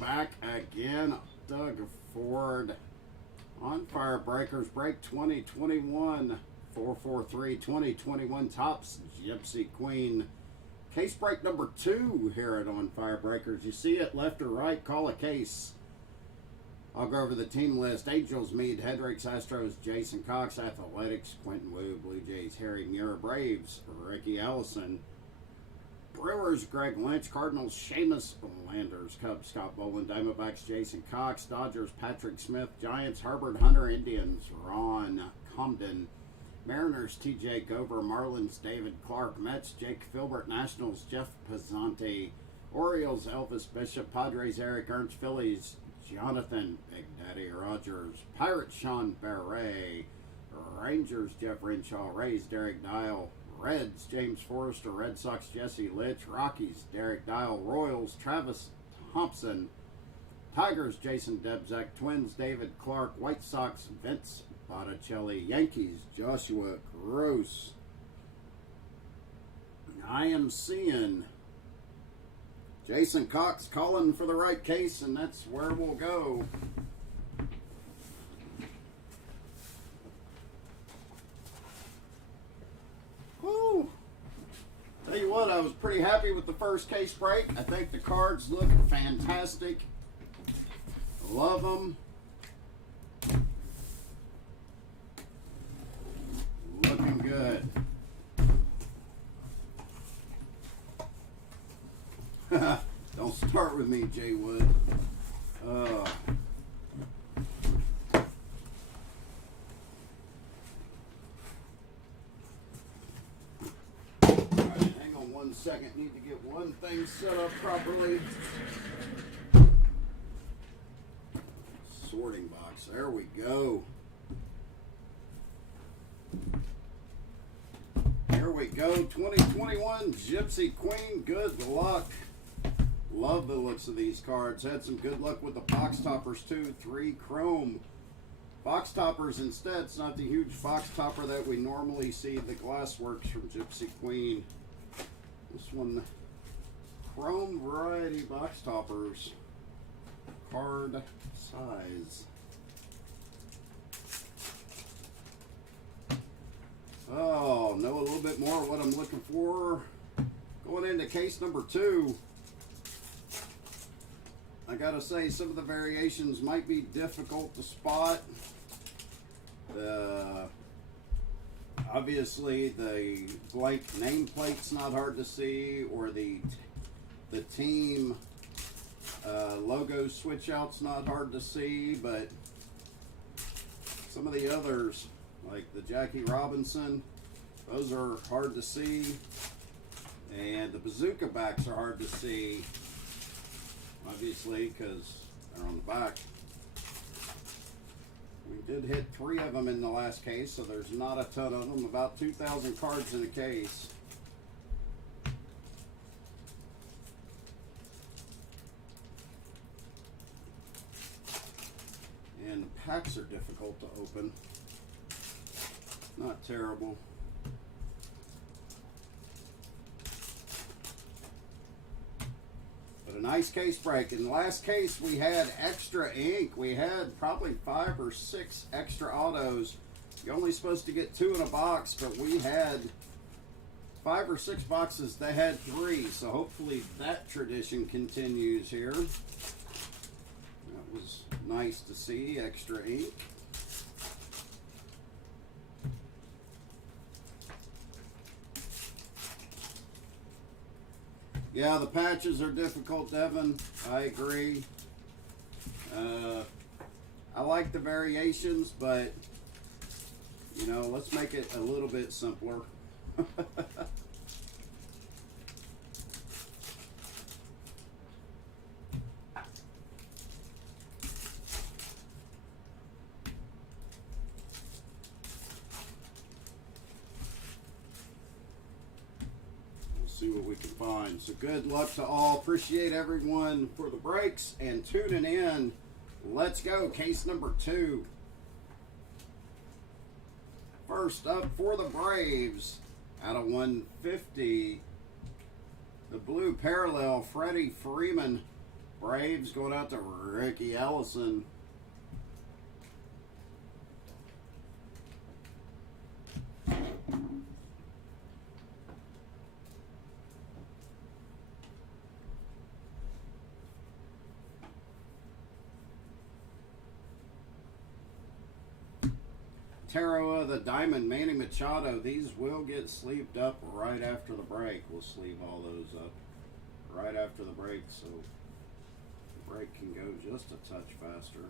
Back again, Doug Ford on Firebreakers Break 2021 443-2021 Topps Gypsy Queen case break number 2 here at On Firebreakers. You see it left or right, call a case. I'll go over the team list. Angels, Meade, Hendricks, Astros, Jason Cox, Athletics, Quentin Wu, Blue Jays, Harry Muir, Braves, Ricky Allison, Brewers, Greg Lynch, Cardinals, Seamus Landers, Cubs, Scott Boland, Diamondbacks, Jason Cox, Dodgers, Patrick Smith, Giants, Herbert Hunter, Indians, Ron Comden, Mariners, TJ Gover, Marlins, David Clark, Mets, Jake Filbert, Nationals, Jeff Pizzante, Orioles, Elvis Bishop, Padres, Eric Ernst, Phillies, Jonathan Big Daddy Rogers, Pirates, Sean Barret, Rangers, Jeff Renshaw, Rays, Derek Dial, Reds, James Forrester, Red Sox, Jesse Litch, Rockies, Derek Dial, Royals, Travis Thompson, Tigers, Jason Debzak, Twins, David Clark, White Sox, Vince Botticelli, Yankees, Joshua Gross. I am seeing Jason Cox calling for the right case, and that's where we'll go. Woo! Tell you what, I was pretty happy with the first case break. I think the cards look fantastic. Love them. Looking good. Don't start with me, Jay Wood. Hang on 1 second. Need to get one thing set up properly. Sorting box. There we go. Here we go. 2021 Gypsy Queen. Good luck. Love the looks of these cards. Had some good luck with the box toppers too. 3 chrome box toppers instead. It's not the huge box topper that we normally see. The Glassworks from Gypsy Queen. This one, chrome variety box toppers. Card size. Oh, know a little bit more what I'm looking for. Going into case number 2. I gotta say, some of the variations might be difficult to spot. Obviously, the blank nameplate's not hard to see, or the team logo switch out's not hard to see, but some of the others, like the Jackie Robinson, those are hard to see, and the bazooka backs are hard to see. Obviously, because they're on the back. We did hit 3 of them in the last case, so there's not a ton of them. About 2,000 cards in a case. And the packs are difficult to open. Not terrible. But a nice case break. In the last case, we had extra ink. We had probably 5 or 6 extra autos. You're only supposed to get 2 in a box, but we had 5 or 6 boxes. They had 3, so hopefully that tradition continues here. That was nice to see, extra ink. Yeah, the patches are difficult, Devin. I agree. I like the variations, but, you know, let's make it a little bit simpler. See what we can find. So good luck to all. Appreciate everyone for the breaks and tuning in. Let's go. Case number 2. First up for the Braves, out of 150, the blue parallel, Freddie Freeman. Braves going out to Ricky Ellison. Tarot, the Diamond, Manny Machado. These will get sleeved up right after the break. We'll sleeve all those up right after the break, so the break can go just a touch faster.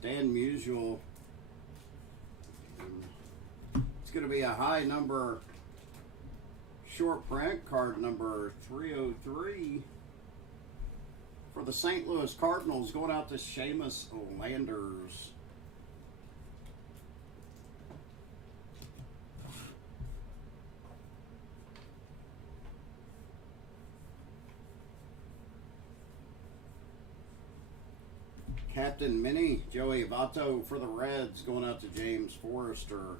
Stan Musial. It's going to be a high number, short print, card number 303. For the St. Louis Cardinals, going out to Seamus Landers. Captain Mini, Joey Votto for the Reds, going out to James Forrester.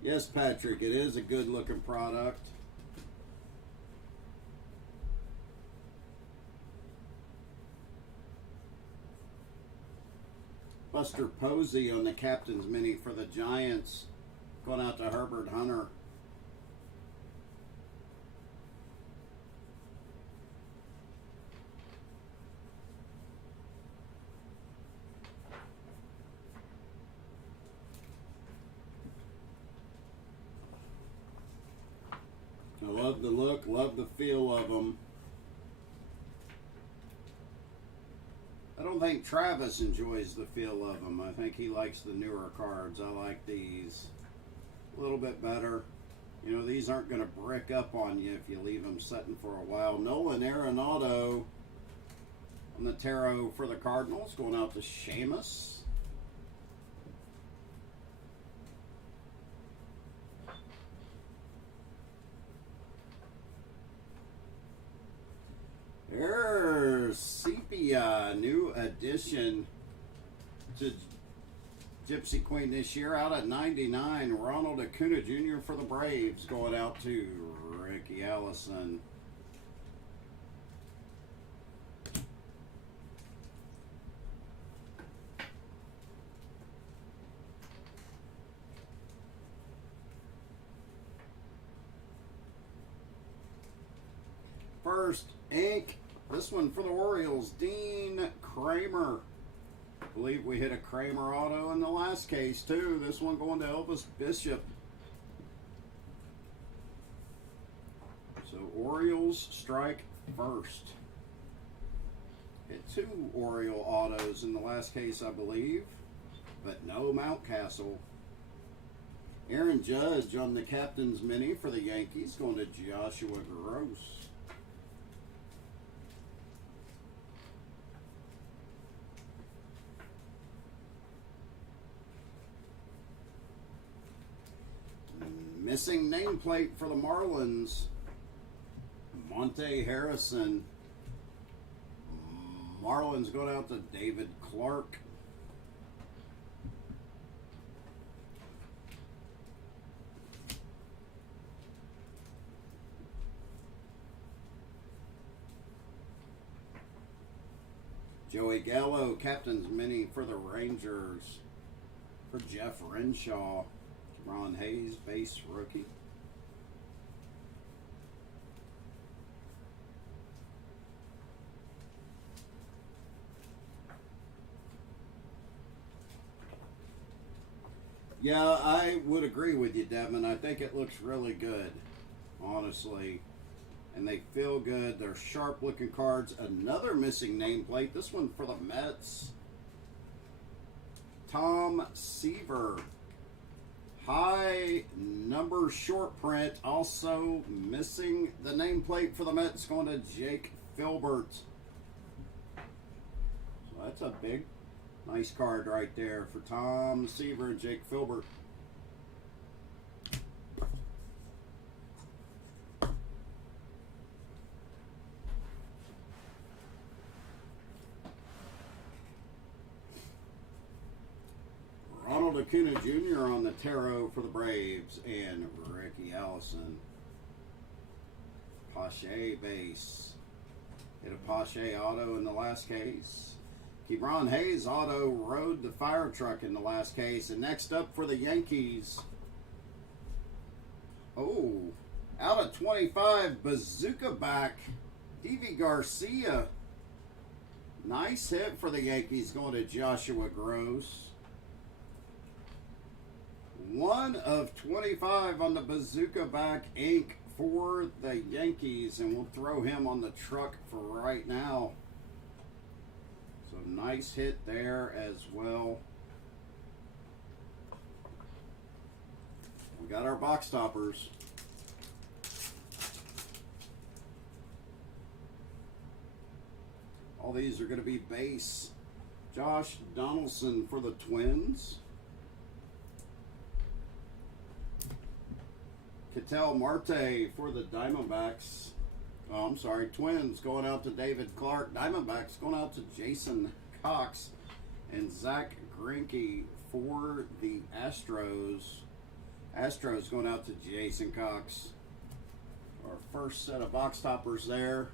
Yes, Patrick, it is a good looking product. Buster Posey on the Captain's Mini for the Giants, going out to Herbert Hunter. I love the look, love the feel of them. I don't think Travis enjoys the feel of them. I think he likes the newer cards. I like these a little bit better. You know, these aren't going to brick up on you if you leave them sitting for a while. Nolan Arenado on the tarot for the Cardinals, going out to Seamus. There's Sepia, new addition to Gypsy Queen this year, out at 99. Ronald Acuna Jr. for the Braves, going out to Ricky Ellison. First ink, this one for the Orioles, Dean Kramer. I believe we hit a Kramer auto in the last case too. This one going to Elvis Bishop. So Orioles strike first. Hit 2 Oriole autos in the last case, I believe, but no Mountcastle. Aaron Judge on the Captain's Mini for the Yankees, going to Joshua Gross. Missing nameplate for the Marlins, Monte Harrison. Marlins going out to David Clark. Joey Gallo, Captain's Mini for the Rangers. For Jeff Renshaw. Ron Hayes, base rookie. Yeah, I would agree with you, Devin. I think it looks really good, honestly. And they feel good. They're sharp looking cards. Another missing nameplate. This one for the Mets. Tom Seaver. High number short print. Also missing the nameplate for the Mets. Going to Jake Filbert. So that's a big, nice card right there for Tom Seaver and Jake Filbert. Ronald Acuna Jr. on the tarot for the Braves, and Ricky Allison. Pache base. Hit a Pache auto in the last case. Kebron Hayes auto rode the fire truck in the last case. And next up for the Yankees. Oh, out of 25, bazooka back, Deivi Garcia. Nice hit for the Yankees, going to Joshua Gross. 1 of 25 on the bazooka back ink for the Yankees, and we'll throw him on the truck for right now. So nice hit there as well. We got our box toppers. All these are going to be base. Josh Donaldson for the Twins. Ketel Marte for the Diamondbacks. Oh, I'm sorry, Twins going out to David Clark. Diamondbacks going out to Jason Cox. And Zach Greinke for the Astros. Astros going out to Jason Cox. Our first set of box toppers there.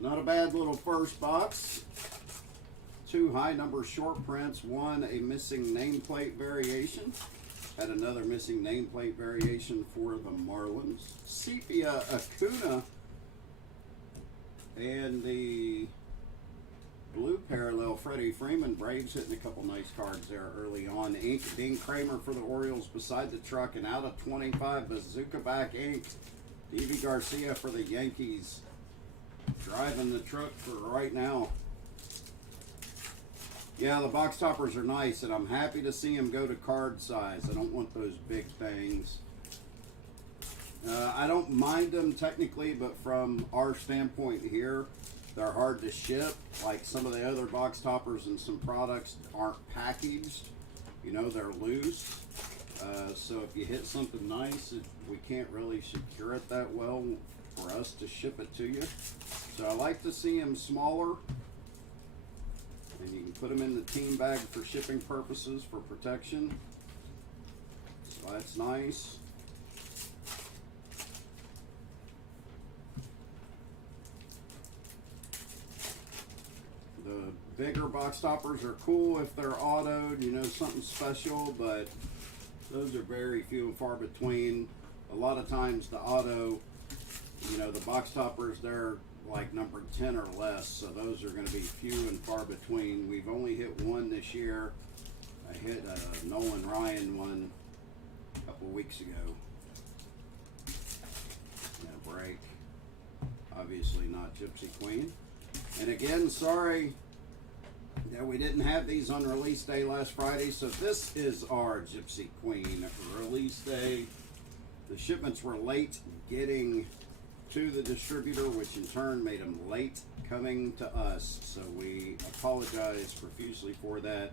Not a bad little first box. 2 high number short prints. 1 a missing nameplate variation. Had another missing nameplate variation for the Marlins. Sepia Acuna. And the blue parallel Freddie Freeman. Braves hitting a couple nice cards there early on. Ink Dean Kramer for the Orioles beside the truck. And out of 25 bazooka back ink. Deivi Garcia for the Yankees. Driving the truck for right now. Yeah, the box toppers are nice, and I'm happy to see them go to card size. I don't want those big things. I don't mind them technically, but from our standpoint here, they're hard to ship. Like some of the other box toppers and some products aren't packaged. You know, they're loose. So if you hit something nice, we can't really secure it that well for us to ship it to you. So I like to see them smaller, and you can put them in the team bag for shipping purposes for protection. So that's nice. The bigger box toppers are cool if they're autoed, you know, something special, but those are very few and far between. A lot of times the auto, you know, the box toppers, they're like number 10 or less, so those are going to be few and far between. We've only hit one this year. I hit a Nolan Ryan one a couple weeks ago. And a break. Obviously not Gypsy Queen. And again, sorry, Yeah, we didn't have these on release day last Friday, so this is our Gypsy Queen release day. The shipments were late getting to the distributor, which in turn made them late coming to us. So we apologize profusely for that.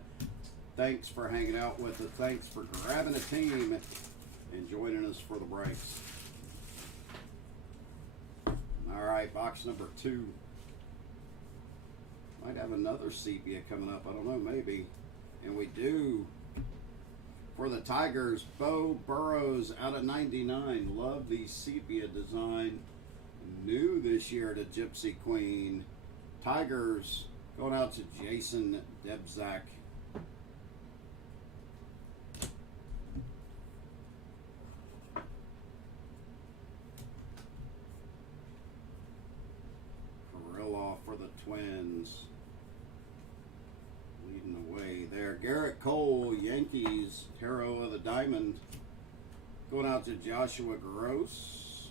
Thanks for hanging out with us. Thanks for grabbing a team and joining us for the breaks. All right, box number 2. Might have another sepia coming up. I don't know, maybe. And we do. For the Tigers, Bo Burrows out of 99. Love the sepia design. New this year to Gypsy Queen. Tigers going out to Jason Debzak. Off for the Twins. Leading the way there. Garrett Cole, Yankees, Tarot of the Diamond. Going out to Joshua Gross.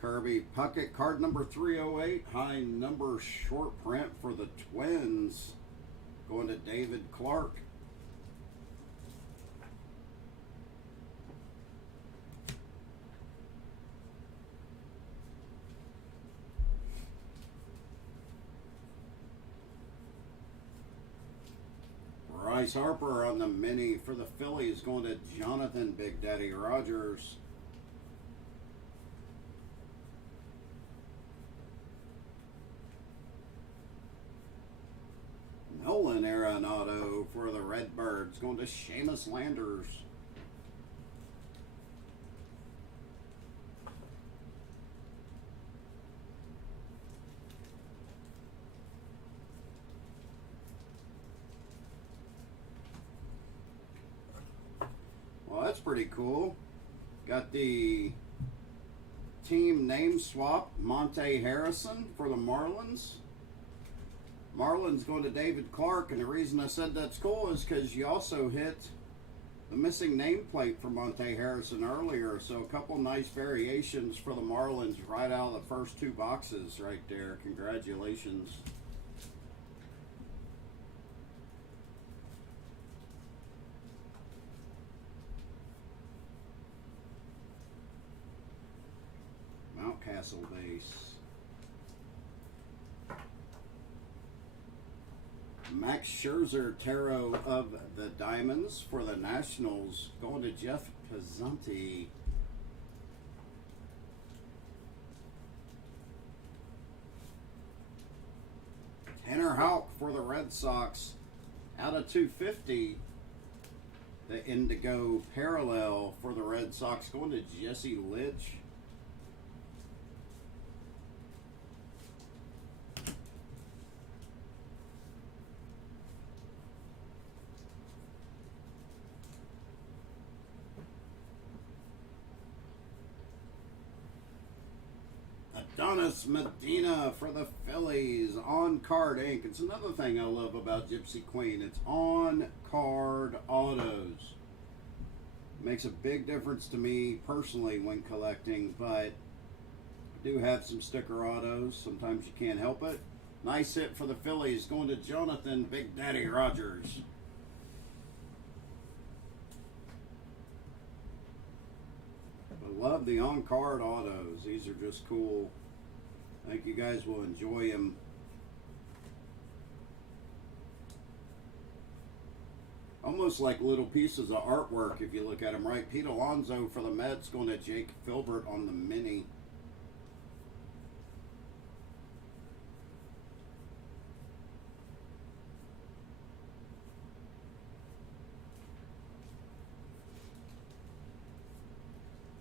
Kirby Puckett, card number 308. High number short print for the Twins. Going to David Clark. Bryce Harper on the mini for the Phillies. Going to Jonathan Big Daddy Rogers. Nolan Arenado for the Redbirds. Going to Seamus Landers. Well, that's pretty cool. Got the team name swap. Monte Harrison for the Marlins. Marlins going to David Clark, and the reason I said that's cool is because you also hit the missing nameplate for Monte Harrison earlier, so a couple nice variations for the Marlins right out of the first 2 boxes right there. Congratulations. Mountcastle base. Max Scherzer, Tarot of the Diamonds for the Nationals. Going to Jeff Pizzanti. Tanner Houck for the Red Sox. Out of 250. The Indigo Parallel for the Red Sox. Going to Jesse Litch. Adonis Medina for the Phillies. On card ink. It's another thing I love about Gypsy Queen. It's on card autos. Makes a big difference to me personally when collecting, but I do have some sticker autos. Sometimes you can't help it. Nice hit for the Phillies. Going to Jonathan Big Daddy Rogers. I love the on-card autos. These are just cool. I think you guys will enjoy them. Almost like little pieces of artwork if you look at them, right? Pete Alonso for the Mets. Going to Jake Filbert on the mini.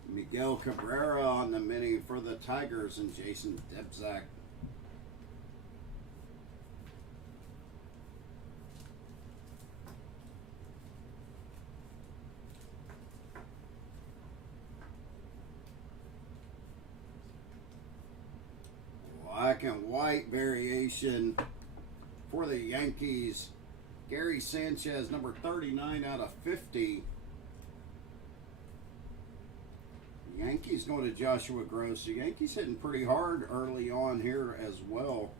Miguel Cabrera on the mini for the Tigers and Jason Debzak. Black and white variation for the Yankees. Gary Sanchez, number 39 out of 50. Yankees going to Joshua Gross. The Yankees hitting pretty hard early on here as well.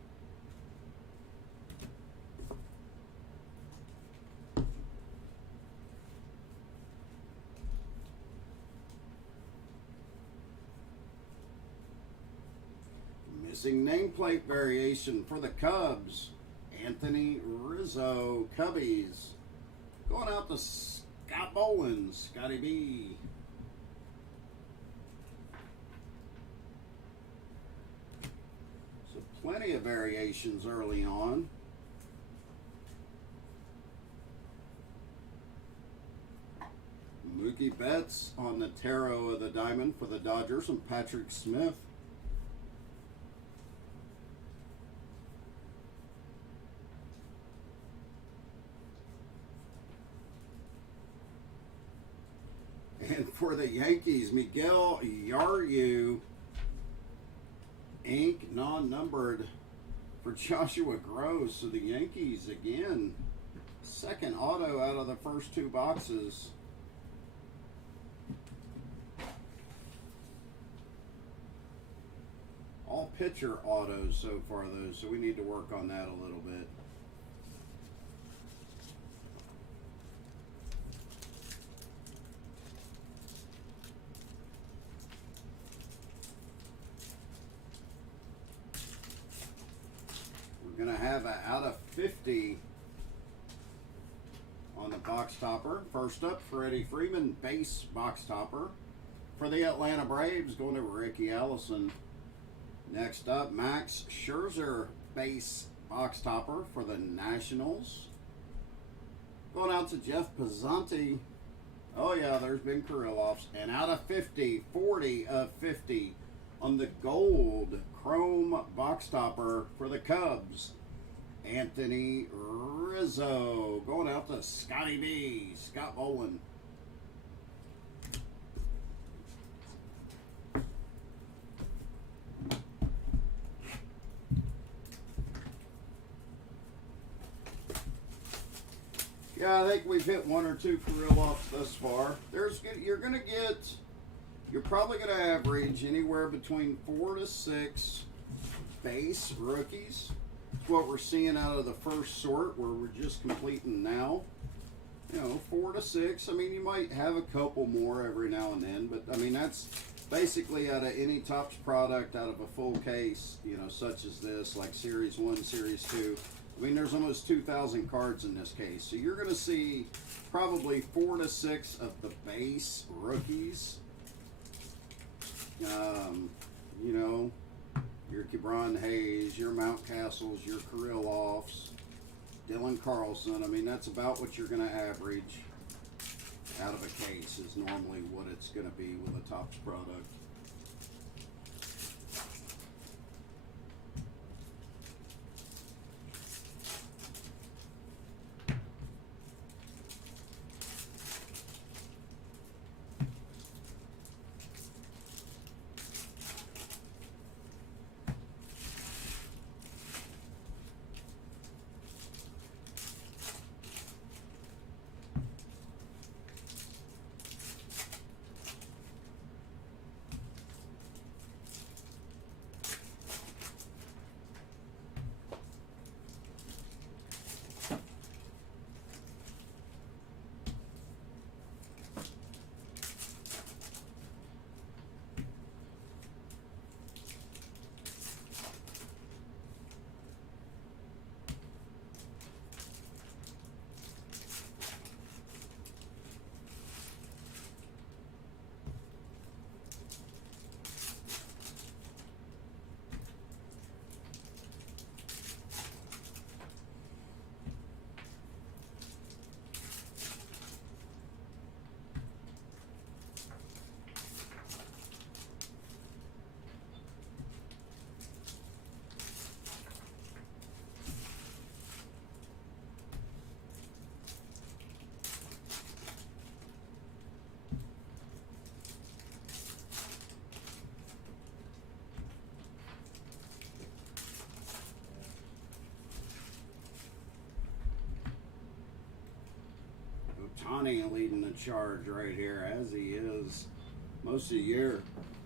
Missing nameplate variation for the Cubs. Anthony Rizzo, Cubbies. Going out to Scott Boland, Scotty B. So plenty of variations early on. Mookie Betts on the Tarot of the Diamond for the Dodgers and Patrick Smith. And for the Yankees, Miguel Yaryu, ink non-numbered for Joshua Gross. So the Yankees again, second auto out of the first two boxes. All pitcher autos so far though, so we need to work on that a little bit. We're going to have a out of 50 on the box topper. First up, Freddie Freeman, base box topper. For the Atlanta Braves, going to Ricky Allison. Next up, Max Scherzer, base box topper for the Nationals. Going out to Jeff Pizzanti. Oh yeah, there's been Kirilloffs. And out of 50, 40 of 50 on the gold chrome box topper for the Cubs. Anthony Rizzo. Going out to Scotty B, Scott Boland. Yeah, I think we've hit one or two Kirilloffs thus far. You're probably going to average anywhere between 4 to 6 base rookies. It's what we're seeing out of the first sort, where we're just completing now. 4 to 6. I mean, you might have a couple more every now and then, but I mean, that's basically out of any Topps product, out of a full case, such as this, like Series 1, Series 2. I mean, there's almost 2,000 cards in this case. So you're going to see probably 4 to 6 of the base rookies. Your Kibron Hayes, your Mountcastles, your Kirilloffs, Dylan Carlson. I mean, that's about what you're going to average out of a case is normally what it's going to be with a Topps product. Ohtani leading the charge right here, as he is most of the year.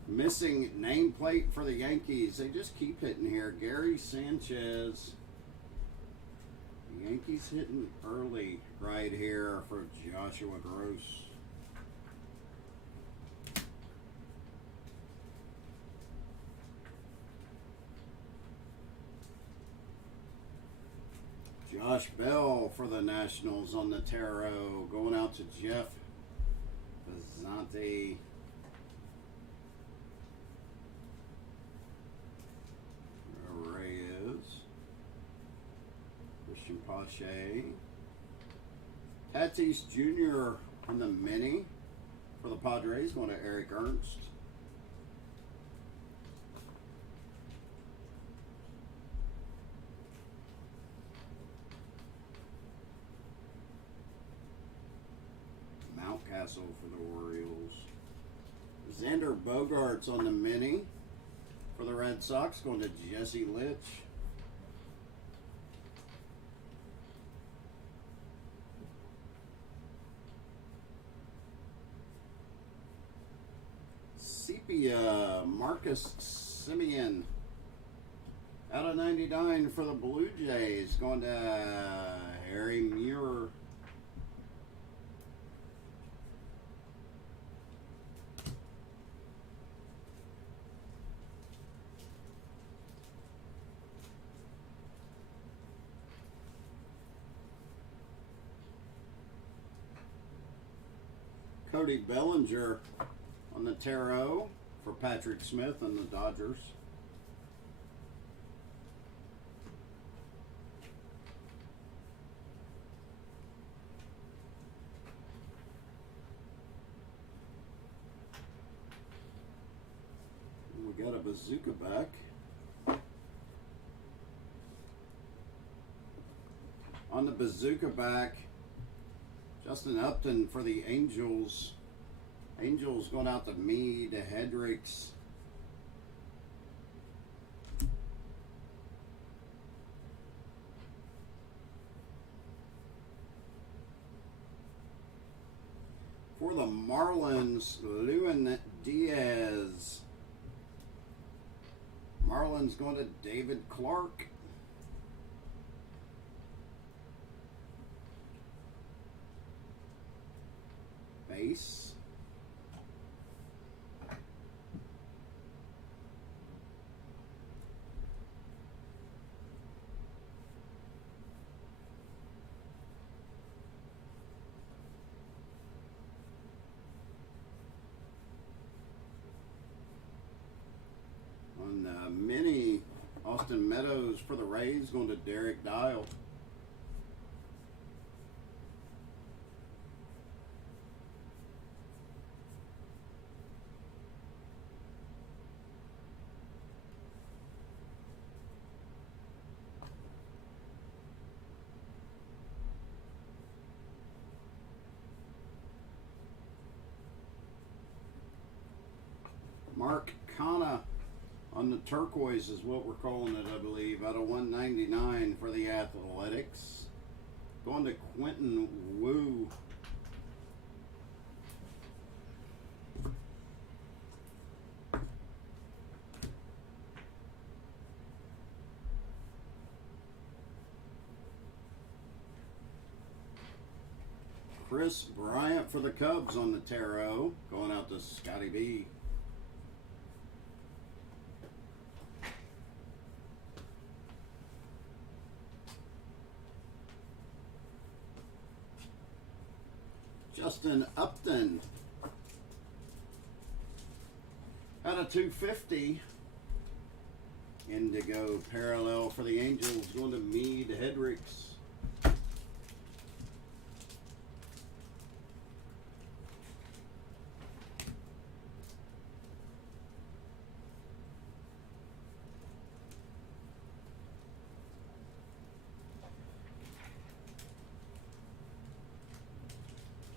Missing nameplate for the Yankees. They just keep hitting here. Gary Sanchez. The Yankees hitting early right here for Joshua Gross. Josh Bell for the Nationals on the tarot. Going out to Jeff Bazante. Reyes. Christian Pache. Tatis Jr. on the mini for the Padres. Going to Eric Ernst. Mountcastle for the Orioles. Xander Bogaerts on the mini for the Red Sox. Going to Jesse Litch. Sepia Marcus Simeon out of 99 for the Blue Jays. Going to Harry Muir. Cody Bellinger on the tarot for Patrick Smith and the Dodgers. We got a bazooka back. On the bazooka back, Justin Upton for the Angels. Angels going out to Meade, Hendricks. For the Marlins, Lewin Diaz. Marlins going to David Clark. Base. On the mini, Austin Meadows for the Rays, going to Derek Dial. Mark Kana on the turquoise is what we're calling it, I believe, out of 199 for the Athletics. Going to Quentin Wu. Chris Bryant for the Cubs on the tarot. Going out to Scotty B. Justin Upton out of 250. Indigo parallel for the Angels, going to Meade Hendricks.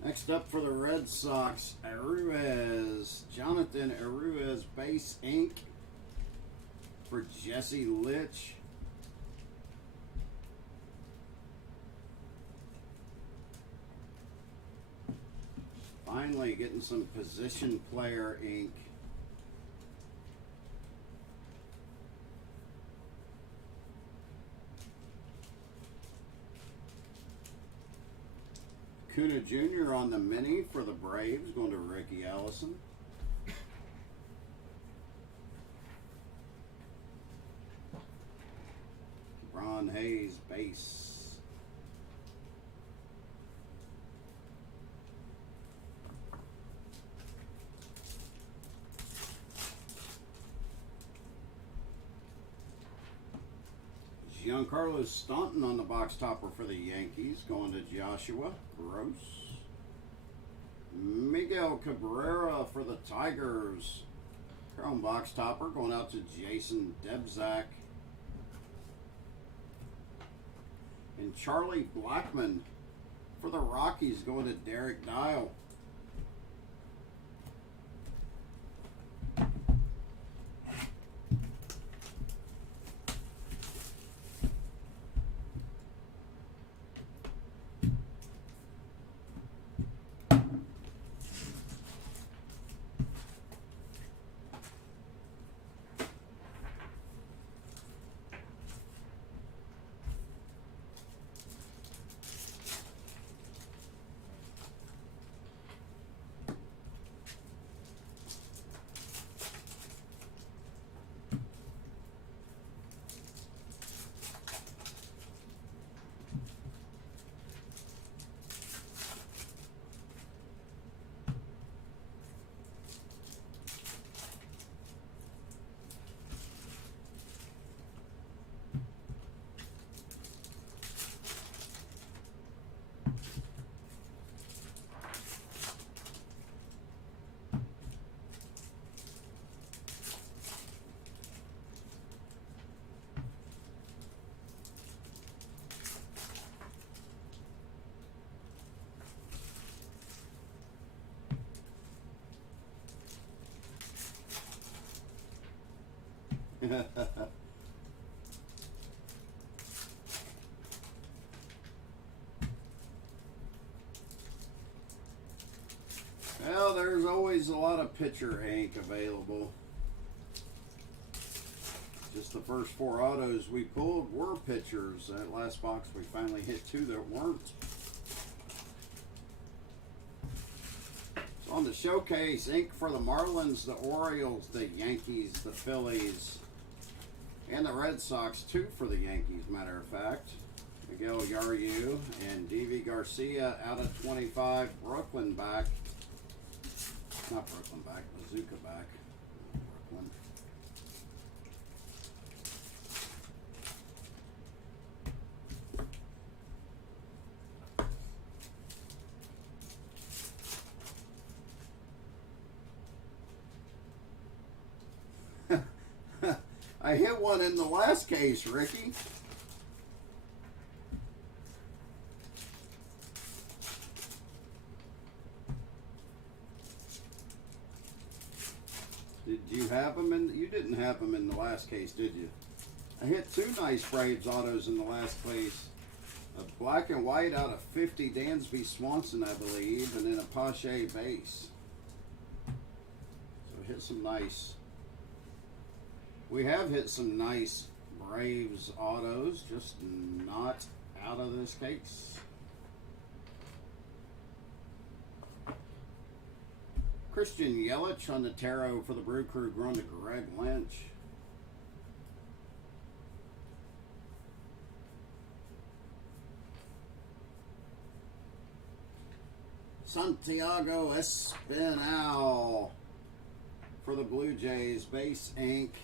Next up for the Red Sox, Arruez, Jonathan Arruez, base ink for Jesse Litch. finally getting some position player ink. Kuna Jr. on the mini for the Braves, going to Ricky Allison. Ron Hayes, base. Giancarlo Stanton on the box topper for the Yankees, going to Joshua Gross. Miguel Cabrera for the Tigers. Chrome box topper going out to Jason Debzak. And Charlie Blackmon for the Rockies, going to Derek Dial. Well, there's always a lot of pitcher ink available. Just the first 4 autos we pulled were pitchers. That last box we finally hit 2 that weren't. So on the showcase, ink for the Marlins, the Orioles, the Yankees, the Phillies, and the Red Sox. 2 for the Yankees, matter of fact. Miguel Yaryu and D.V. Garcia out of 25. Brooklyn back. Not Brooklyn back, Bazooka back. Brooklyn. I hit one in the last case, Ricky. Did you have them in? You didn't have them in the last case, did you? I hit 2 nice Braves autos in the last case. A black and white out of 50, Dansby Swanson, I believe, and then a Pache base. So hit some nice. We have hit some nice Braves autos, just not out of this case. Christian Yelich on the tarot for the Brew Crew, going to Greg Lynch. Santiago Espinal for the Blue Jays, base ink.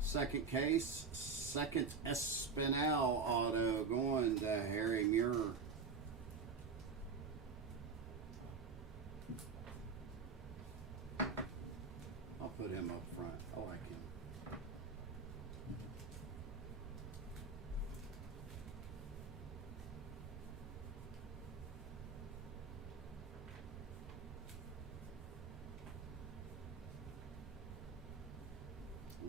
Second case, second Espinal auto going to Harry Muir. I'll put him up front. I like him.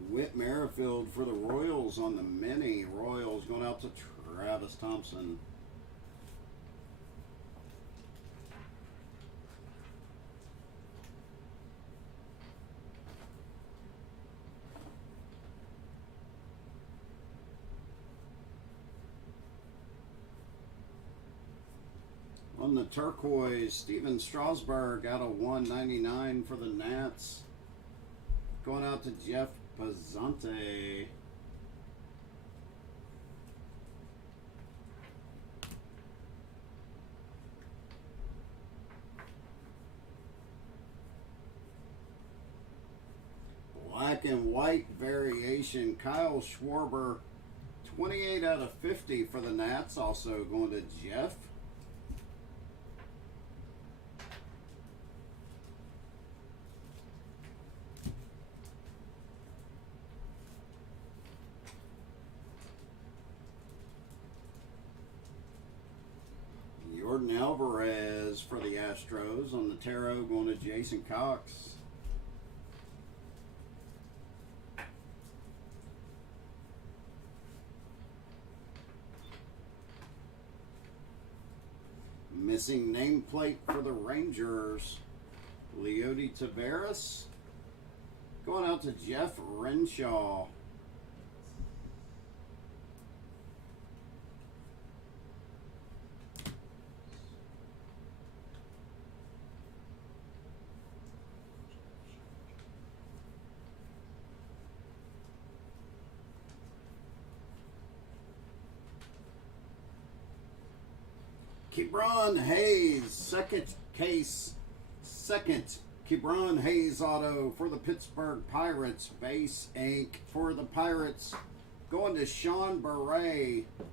Whit Merrifield for the Royals on the mini. Royals going out to Travis Thompson. On the turquoise, Steven Strasburg out of 199 for the Nats. Going out to Jeff Pizzante. Black and white variation, Kyle Schwarber, 28 out of 50 for the Nats. Also going to Jeff. Jordan Alvarez for the Astros. On the tarot, going to Jason Cox. Missing nameplate for the Rangers, Leody Taveras. Going out to Jeff Renshaw. Kebron Hayes, second Kebron Hayes auto for the Pittsburgh Pirates. Base ink for the Pirates. Going to Sean Beret. I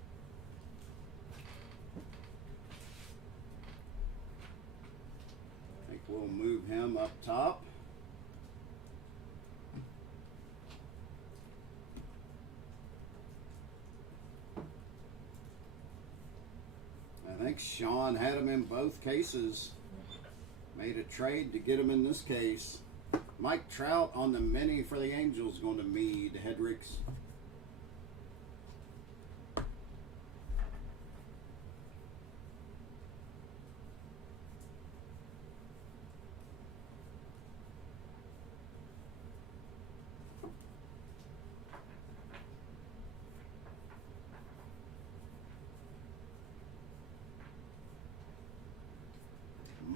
think we'll move him up top. I think Sean had him in both cases. Made a trade to get him in this case. Mike Trout on the mini for the Angels, going to Meade Hedricks.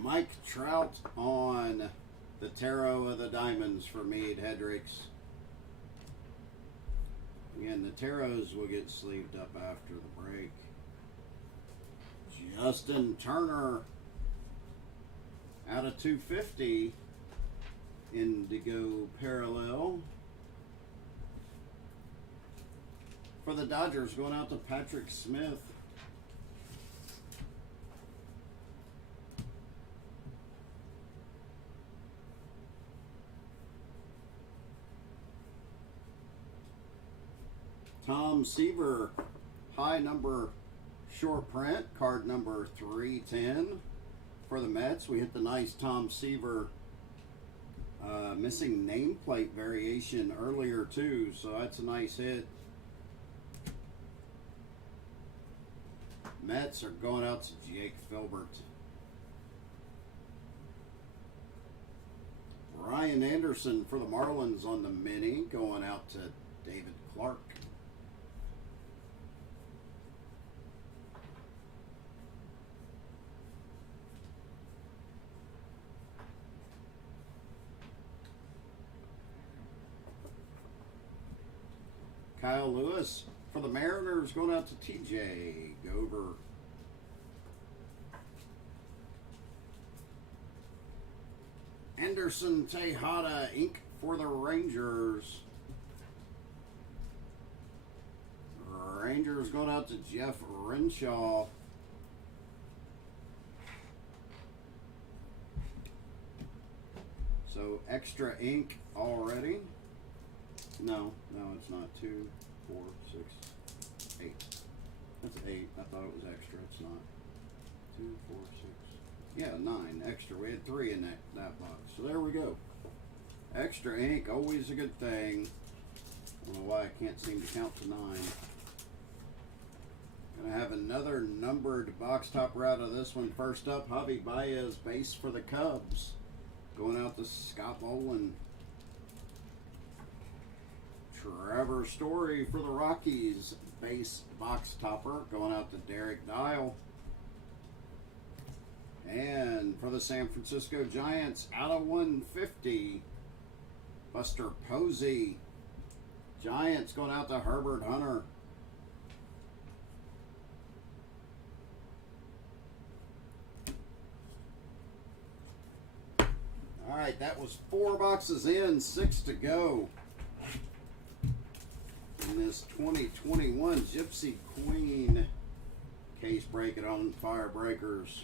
Mike Trout on the Tarot of the Diamonds for Meade Hedricks. Again, the Taros will get sleeved up after the break. Justin Turner out of 250. Indigo Parallel. For the Dodgers, going out to Patrick Smith. Tom Seaver, high number short print, card number 310 for the Mets. We hit the nice Tom Seaver missing nameplate variation earlier too, so that's a nice hit. Mets are going out to Jake Filbert. Ryan Anderson for the Marlins on the mini, going out to David Clark. Kyle Lewis for the Mariners, going out to TJ Gover. Anderson Tejada ink for the Rangers. Rangers going out to Jeff Renshaw. So extra ink already. No, it's not. 2, 4, 6, 8. That's 8. I thought it was extra. It's not. 2, 4, 6. Yeah, 9 extra. We had 3 in that box. So there we go. Extra ink, always a good thing. I don't know why I can't seem to count to 9. Gonna have another numbered box topper out of this one. First up, Javi Baez, base for the Cubs. Going out to Scott Boland. Trevor Story for the Rockies, base box topper, going out to Derek Dial. And for the San Francisco Giants, out of 150, Buster Posey. Giants going out to Herbert Hunter. All right, that was 4 boxes in, 6 to go. In this 2021 Gypsy Queen case break it on Firebreakers.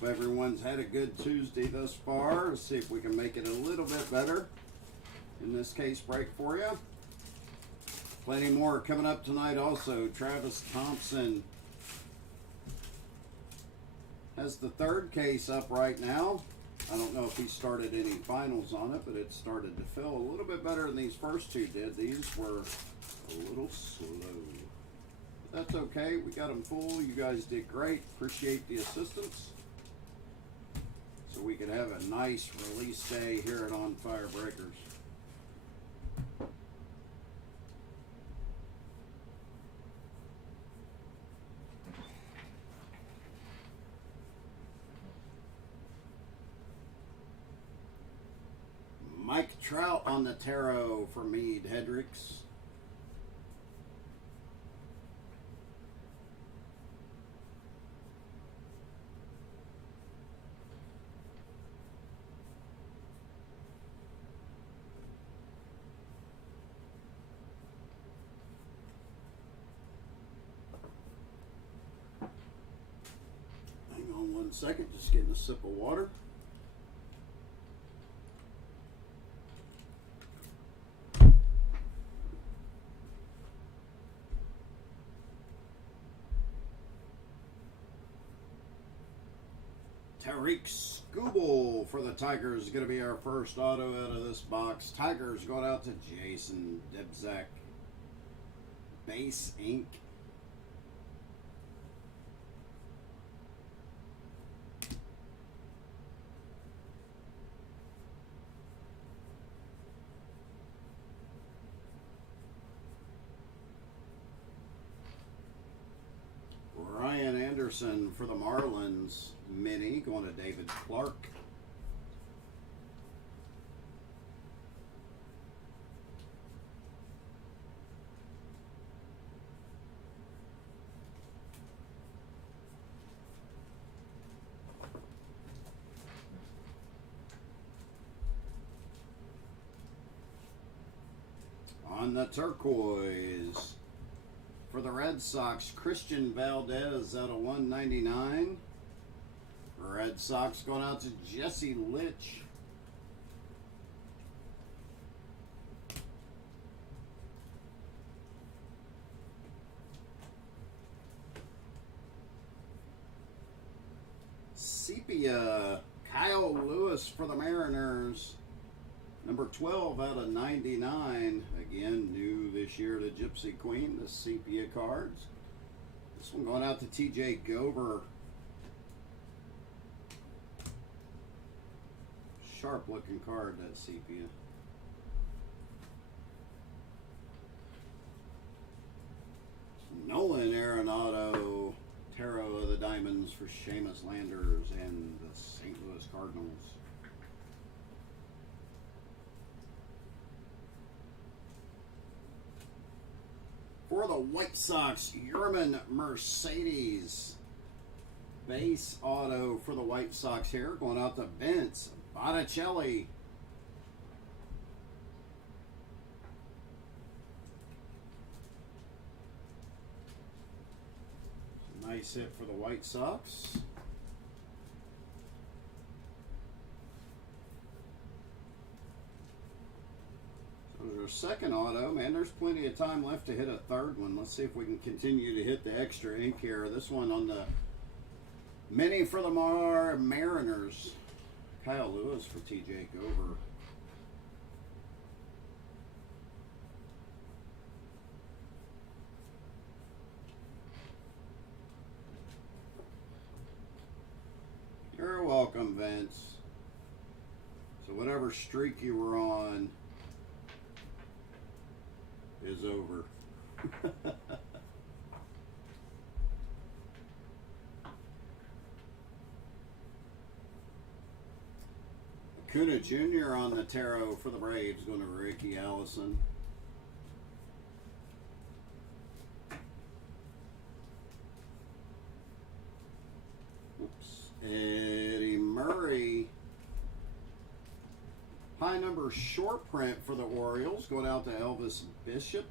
Hope everyone's had a good Tuesday thus far. Let's see if we can make it a little bit better in this case break for you. Plenty more coming up tonight also. Travis Thompson has the 3rd case up right now. I don't know if he started any finals on it, but it started to fill a little bit better than these first 2 did. These were a little slow. But that's okay. We got them full. You guys did great. Appreciate the assistance. So we could have a nice release day here at On Firebreakers. Mike Trout on the tarot for Mead Hedricks. Hang on 1 second, just getting a sip of water. Tariq Skubal for the Tigers is going to be our first auto out of this box. Tigers going out to Jason Debzak. Base Ink. Ryan Anderson for the Marlins. Mini going to David Clark. On the turquoise for the Red Sox, Christian Valdez out of 199. Red Sox going out to Jesse Litch. Sepia. Kyle Lewis for the Mariners. Number 12 out of 99. Again, new this year to Gypsy Queen, the Sepia cards. This one going out to TJ Gover. Sharp looking card, that Sepia. Nolan Arenado, Tarot of the Diamonds for Seamus Landers and the St. Louis Cardinals. For the White Sox, Yerman Mercedes. Base auto for the White Sox here. Going out to Vince Botticelli. Nice hit for the White Sox. So there's our second auto. Man, there's plenty of time left to hit a third one. Let's see if we can continue to hit the extra ink here. This one on the mini for the Mariners. Kyle Lewis for TJ Gover. You're welcome, Vince. So whatever streak you were on is over. Acuna Jr. on the tarot for the Braves, going to Ricky Allison. Eddie Murray. High number short print for the Orioles. Going out to Elvis Bishop.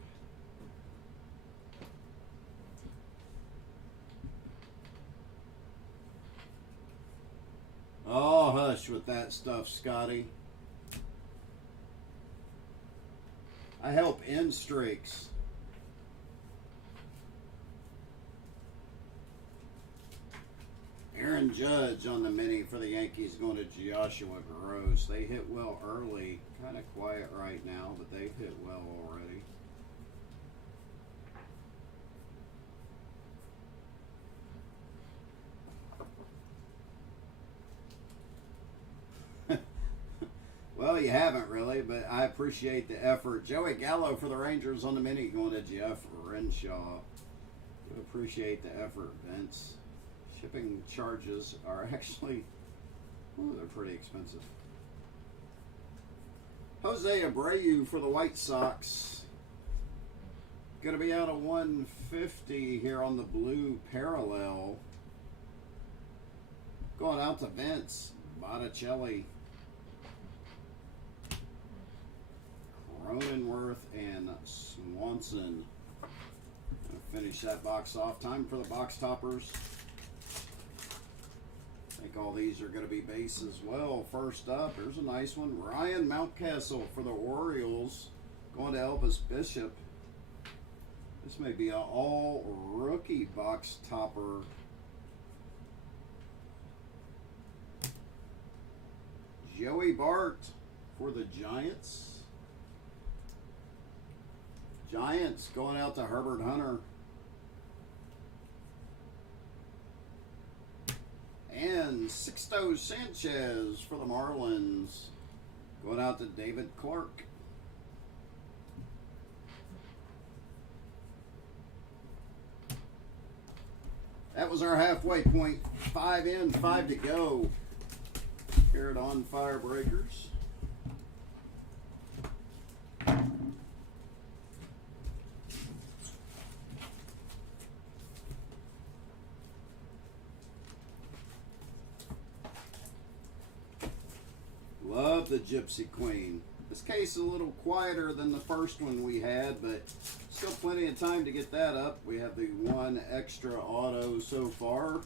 Oh, hush with that stuff, Scotty. I help end streaks. Aaron Judge on the mini for the Yankees, going to Joshua Gross. They hit well early. Kind of quiet right now, but they've hit well already. Well, you haven't really, but I appreciate the effort. Joey Gallo for the Rangers on the mini, going to Jeff Renshaw. Would appreciate the effort, Vince. Shipping charges are actually, ooh, they're pretty expensive. Jose Abreu for the White Sox. Going to be out of 150 here on the blue parallel. Going out to Vince Botticelli. Cronenworth and Swanson. Finish that box off. Time for the box toppers. I think all these are going to be base as well. First up, there's a nice one. Ryan Mountcastle for the Orioles. Going to Elvis Bishop. This may be an all-rookie box topper. Joey Bart for the Giants. Giants going out to Herbert Hunter. And Sixto Sanchez for the Marlins. Going out to David Clark. That was our halfway point. 5 in, 5 to go. Here at On Fire Breakers. Love the Gypsy Queen. This case is a little quieter than the first one we had, but still plenty of time to get that up. We have the one extra auto so far.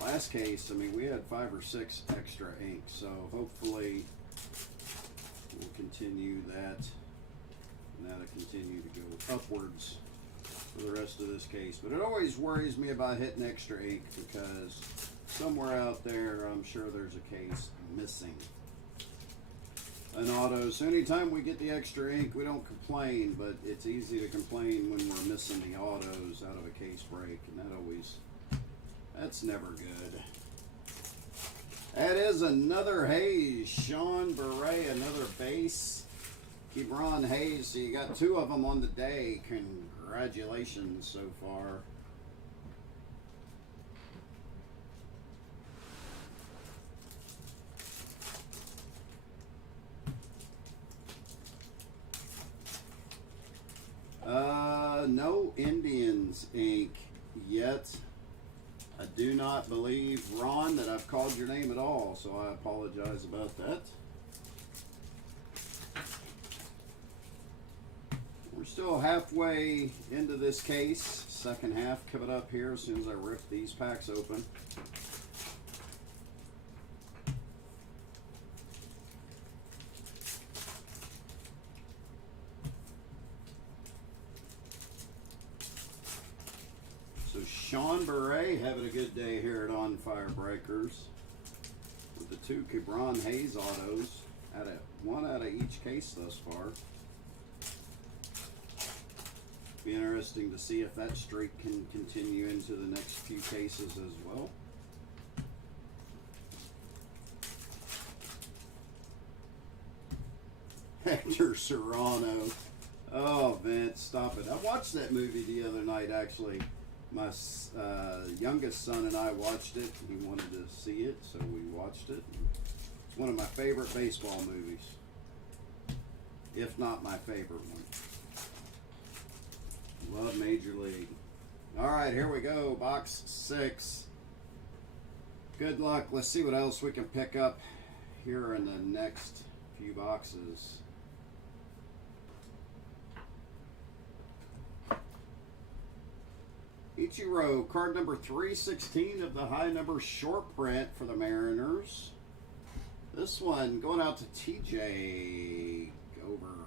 Last case, I mean, we had 5 or 6 extra ink, so hopefully we'll continue that. And that'll continue to go upwards for the rest of this case. But it always worries me about hitting extra ink because Somewhere out there, I'm sure there's a case missing. An auto. So anytime we get the extra ink, we don't complain, but it's easy to complain when we're missing the autos out of a case break, and that's never good. That is another Hayes. Sean Beret, another base. Kebron Hayes. So you got 2 of them on the day. Congratulations so far. No Indians ink yet. I do not believe, Ron, that I've called your name at all, so I apologize about that. We're still halfway into this case. Second half coming up here as soon as I rip these packs open. So Sean Beret having a good day here at On Firebreakers with the 2 Kebron Hayes autos. One out of each case thus far. Be interesting to see if that streak can continue into the next few cases as well. Hector Serrano. Oh, Vince, stop it. I watched that movie the other night, actually. My youngest son and I watched it. He wanted to see it, so we watched it. It's one of my favorite baseball movies, if not my favorite one. Love Major League. All right, here we go. Box 6. Good luck. Let's see what else we can pick up here in the next few boxes. Ichiro, card number 316 of the high number short print for the Mariners. This one going out to TJ Gober.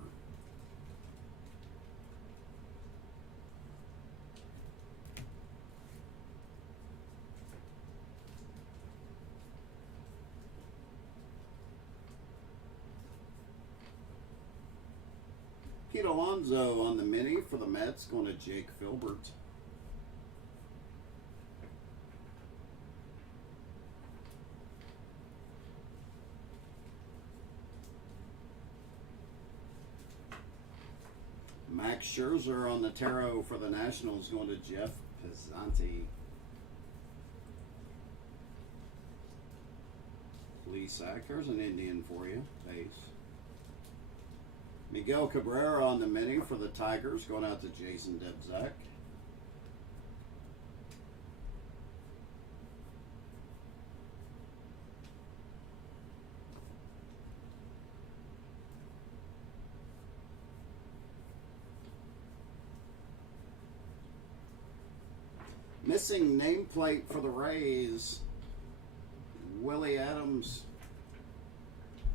Pete Alonso on the mini for the Mets, going to Jake Filbert. Max Scherzer on the tarot for the Nationals, going to Jeff Pizzanti. Lee Sack, there's an Indian for you, base. Miguel Cabrera on the mini for the Tigers, going out to Jason Debzak. Missing nameplate for the Rays. Willie Adams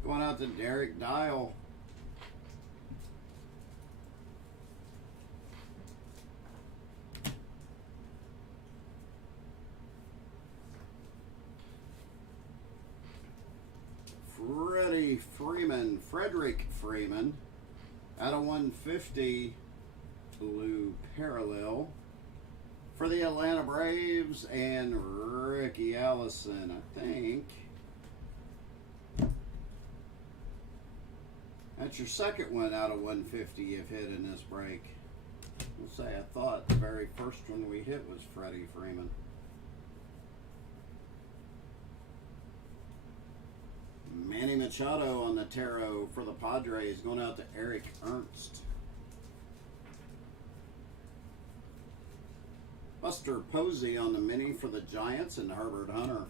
going out to Derek Dial. Frederick Freeman out of 150 blue parallel for the Atlanta Braves, and Ricky Allison, I think. That's your second one out of 150 you've hit in this break. I'll say I thought the very first one we hit was Freddie Freeman. Manny Machado on the tarot for the Padres, going out to Eric Ernst. Buster Posey on the mini for the Giants, and Herbert Hunter.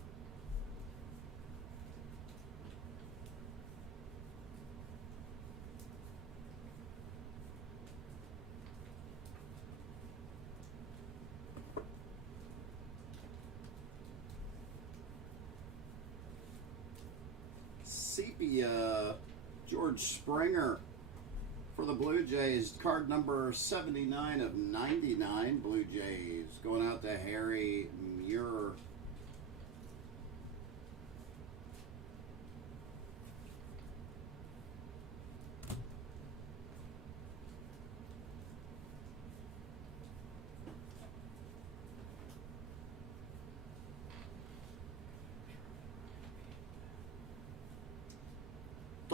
Sepia, George Springer for the Blue Jays, card number 79 of 99, Blue Jays, going out to Harry Muir.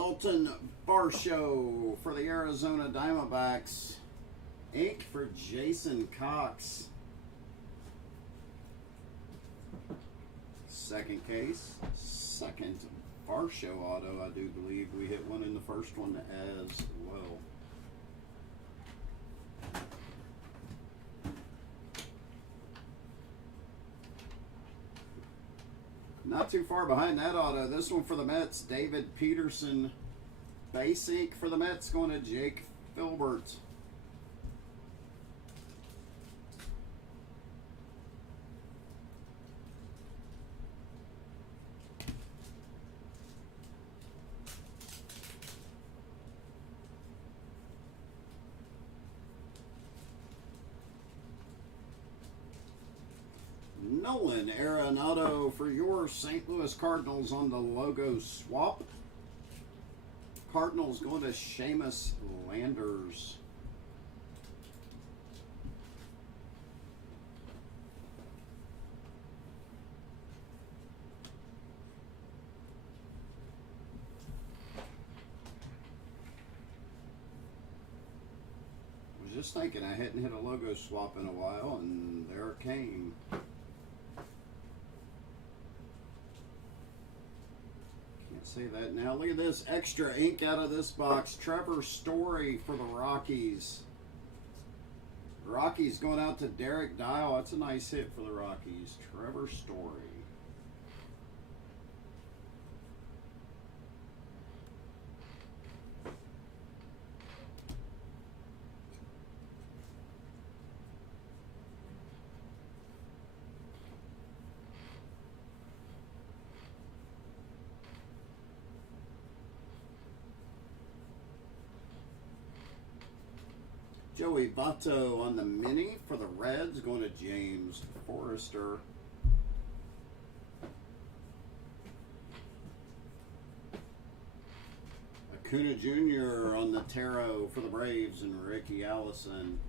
Dalton Varsho for the Arizona Diamondbacks. Ink for Jason Cox. Second case. Second Varsho auto. I do believe we hit one in the first one as well. Not too far behind that auto. This one for the Mets, David Peterson. Base ink for the Mets going to Jake Filbert. Nolan Arenado for your St. Louis Cardinals on the logo swap. Cardinals going to Seamus Landers. Was just thinking I hadn't hit a logo swap in a while, and there it came. Say that now. Look at this extra ink out of this box. Trevor Story for the Rockies. Rockies going out to Derek Dial. That's a nice hit for the Rockies. Trevor Story. Joey Votto on the mini for the Reds, going to James Forrester. Acuna Jr. on the tarot for the Braves, and Ricky Allison.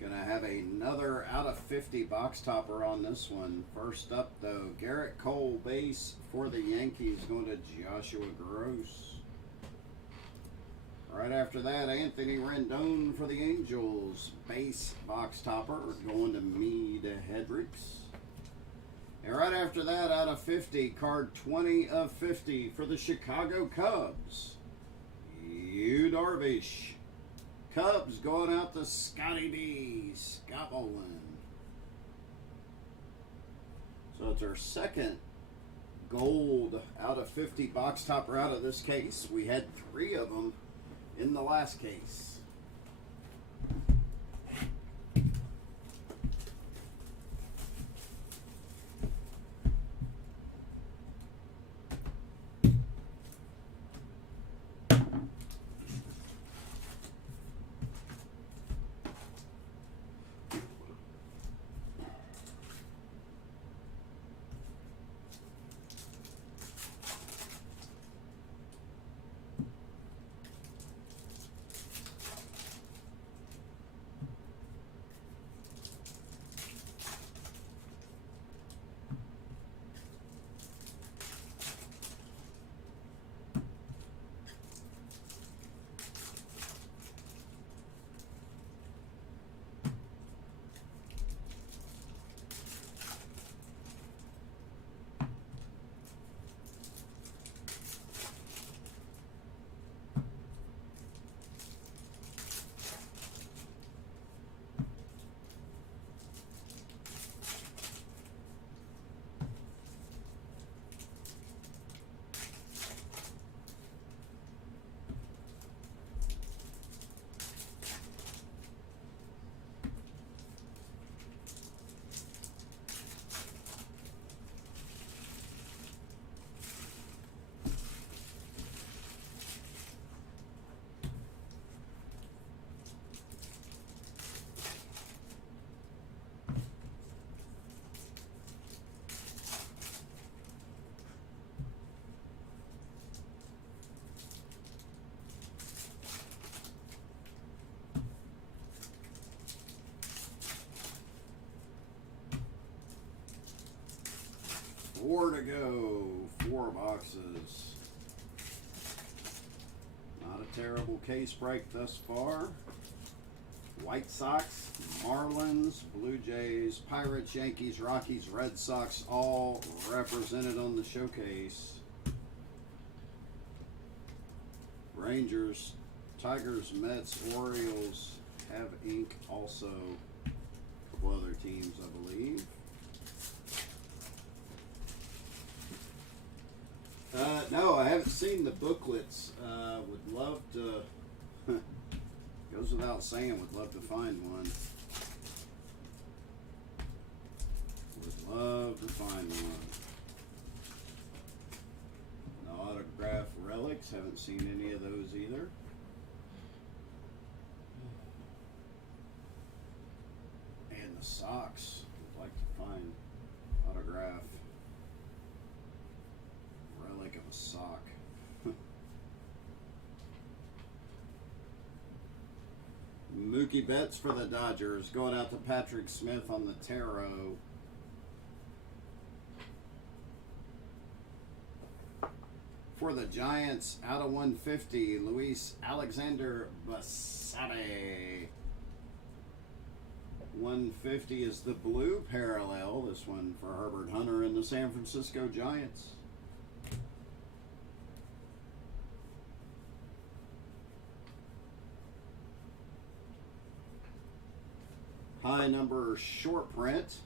Gonna have another out of 50 box topper on this one. First up though, Garrett Cole base for the Yankees, going to Joshua Gross. Right after that, Anthony Rendon for the Angels, base box topper, going to Mead Hendricks. And right after that, out of 50, card 20 of 50 for the Chicago Cubs, Yu Darvish. Cubs going out to Scotty B. Scott Boland. So it's our second gold out of 50 box topper out of this case. We had 3 of them in the last case. 4 to go. 4 boxes. Not a terrible case break thus far. White Sox, Marlins, Blue Jays, Pirates, Yankees, Rockies, Red Sox, all represented on the showcase. Rangers, Tigers, Mets, Orioles have ink also. A couple other teams, I believe. No, I haven't seen the booklets. Would love to. Goes without saying, would love to find one. Would love to find one. No autograph relics. Haven't seen any of those either. And the Sox. Would like to find autograph relic of a sock. Mookie Betts for the Dodgers. Going out to Patrick Smith on the tarot. For the Giants, out of 150, Luis Alexander Bassett. 150 is the blue parallel. This one for Herbert Hunter and the San Francisco Giants. High number short print.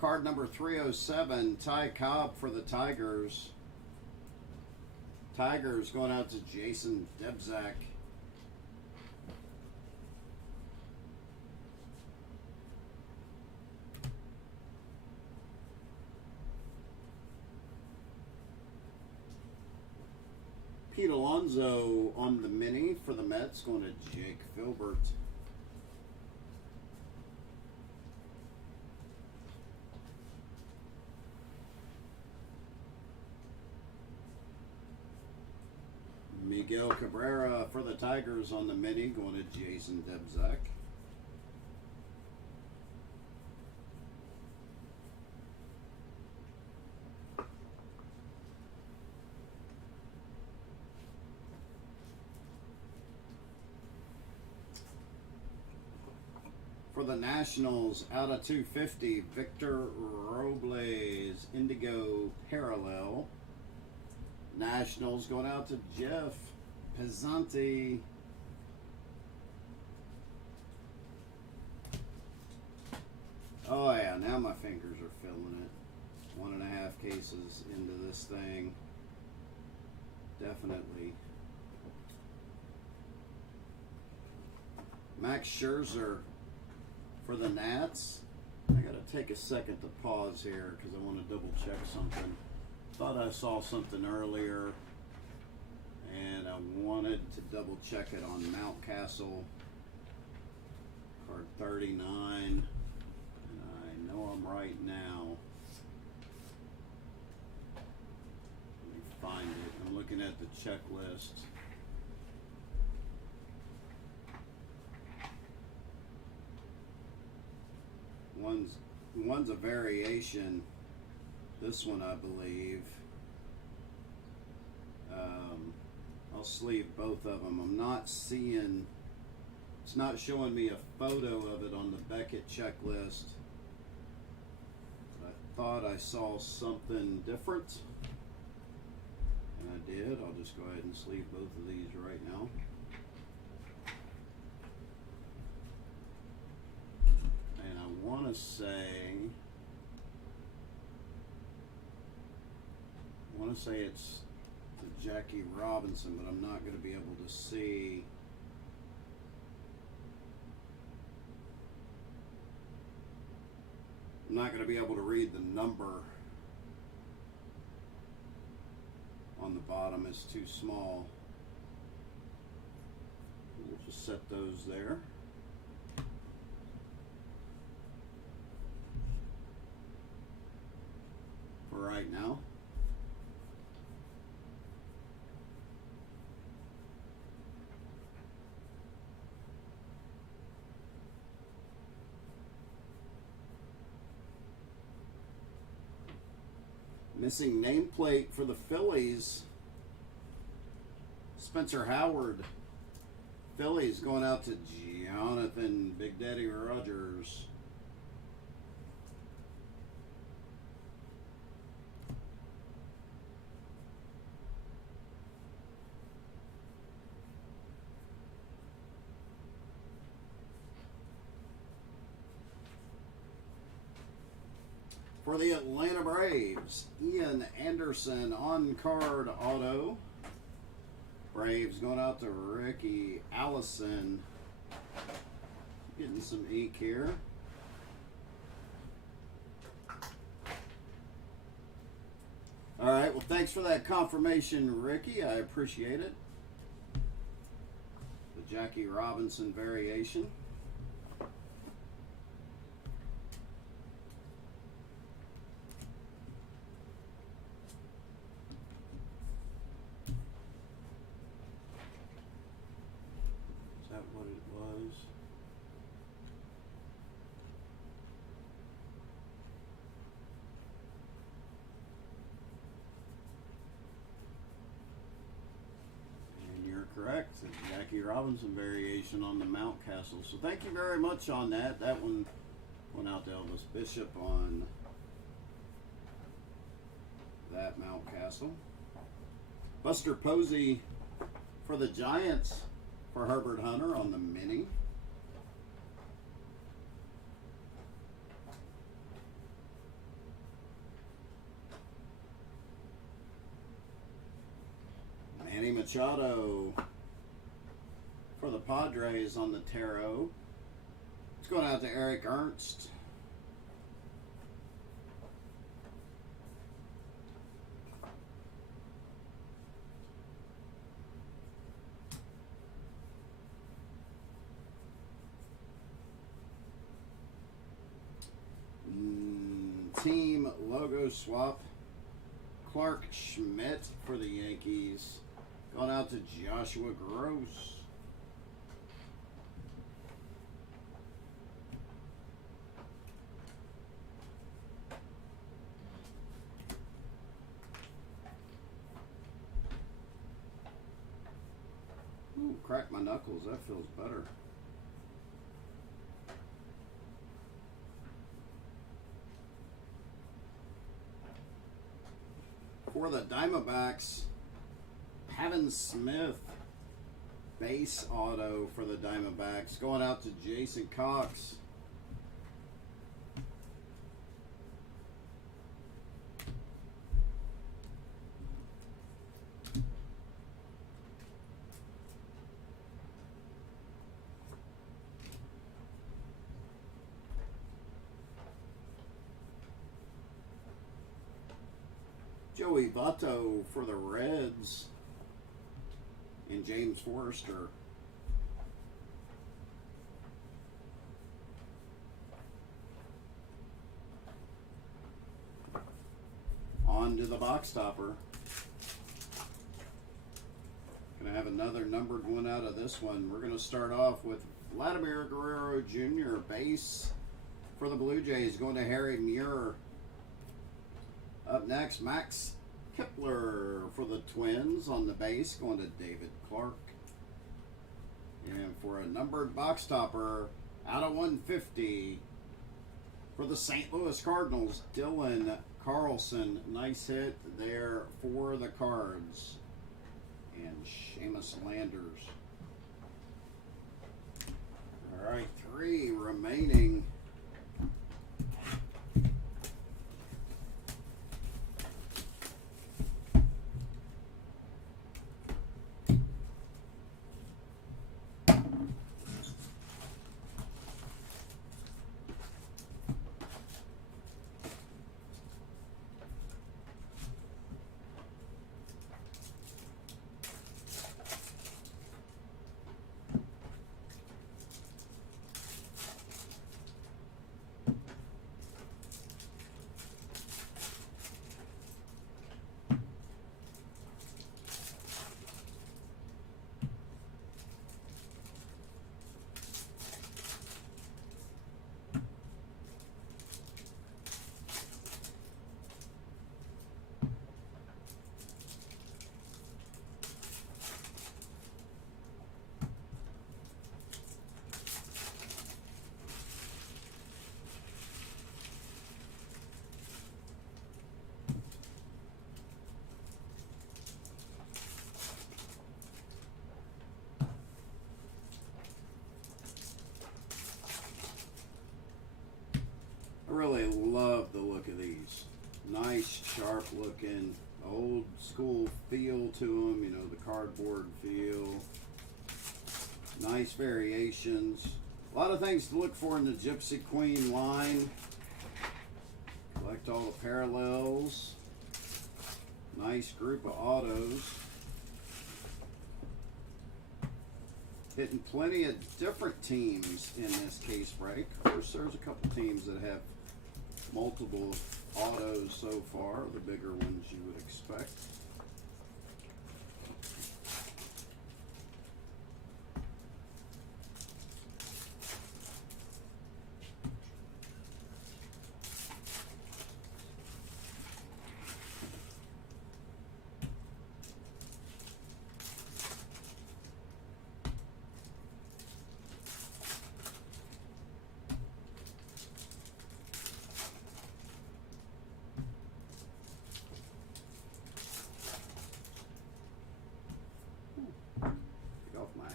Card number 307, Ty Cobb for the Tigers. Tigers going out to Jason Debzak. Pete Alonso on the mini for the Mets, going to Jake Filbert. Miguel Cabrera for the Tigers on the mini, going to Jason Debzak. For the Nationals, out of 250, Victor Robles, Indigo Parallel. Nationals going out to Jeff Pezzanti. Oh yeah, now my fingers are feeling it. 1.5 cases into this thing. Definitely. Max Scherzer for the Nats. I gotta take a second to pause here because I want to double check something. Thought I saw something earlier and I wanted to double check it on Mountcastle. Card 39. And I know I'm right now. Let me find it. I'm looking at the checklist. One's a variation. This one, I believe. I'll sleeve both of them. I'm not seeing. It's not showing me a photo of it on the Beckett checklist. I thought I saw something different, and I did. I'll just go ahead and sleeve both of these right now. And I want to say it's the Jackie Robinson, but I'm not going to be able to see. I'm not going to be able to read the number on the bottom. It's too small. We'll just set those there. For right now. Missing nameplate for the Phillies. Spencer Howard. Phillies going out to Jonathan Big Daddy Rogers. For the Atlanta Braves, Ian Anderson on-card auto. Braves going out to Ricky Allison. Getting some ink here. All right, well, thanks for that confirmation, Ricky. I appreciate it. The Jackie Robinson variation. What it was. And you're correct. It's Jackie Robinson variation on the Mountcastle. So thank you very much on that. That one went out to Elvis Bishop on that Mountcastle. Buster Posey for the Giants. For Herbert Hunter on the mini. Manny Machado for the Padres on the tarot. It's going out to Eric Ernst. Team logo swap. Clark Schmidt for the Yankees. Going out to Joshua Gross. Ooh, crack my knuckles. That feels better. For the Diamondbacks, Pavin Smith, base auto for the Diamondbacks, going out to Jason Cox. Joey Votto for the Reds, and James Forrester. On to the box topper. Gonna have another numbered one out of this one. We're gonna start off with Vladimir Guerrero Jr. base for the Blue Jays, going to Harry Muir. Up next, Max Kepler for the Twins on the base, going to David Clark. And for a numbered box topper, out of 150, for the St. Louis Cardinals, Dylan Carlson. Nice hit there for the Cards. And Seamus Landers. All right, 3 remaining. at these. Nice, sharp looking, old school feel to them, you know, the cardboard feel. Nice variations. A lot of things to look for in the Gypsy Queen line. Collect all the parallels. Nice group of autos. Hitting plenty of different teams in this case break. Of course, there's a couple teams that have multiple autos so far, the bigger ones you would expect.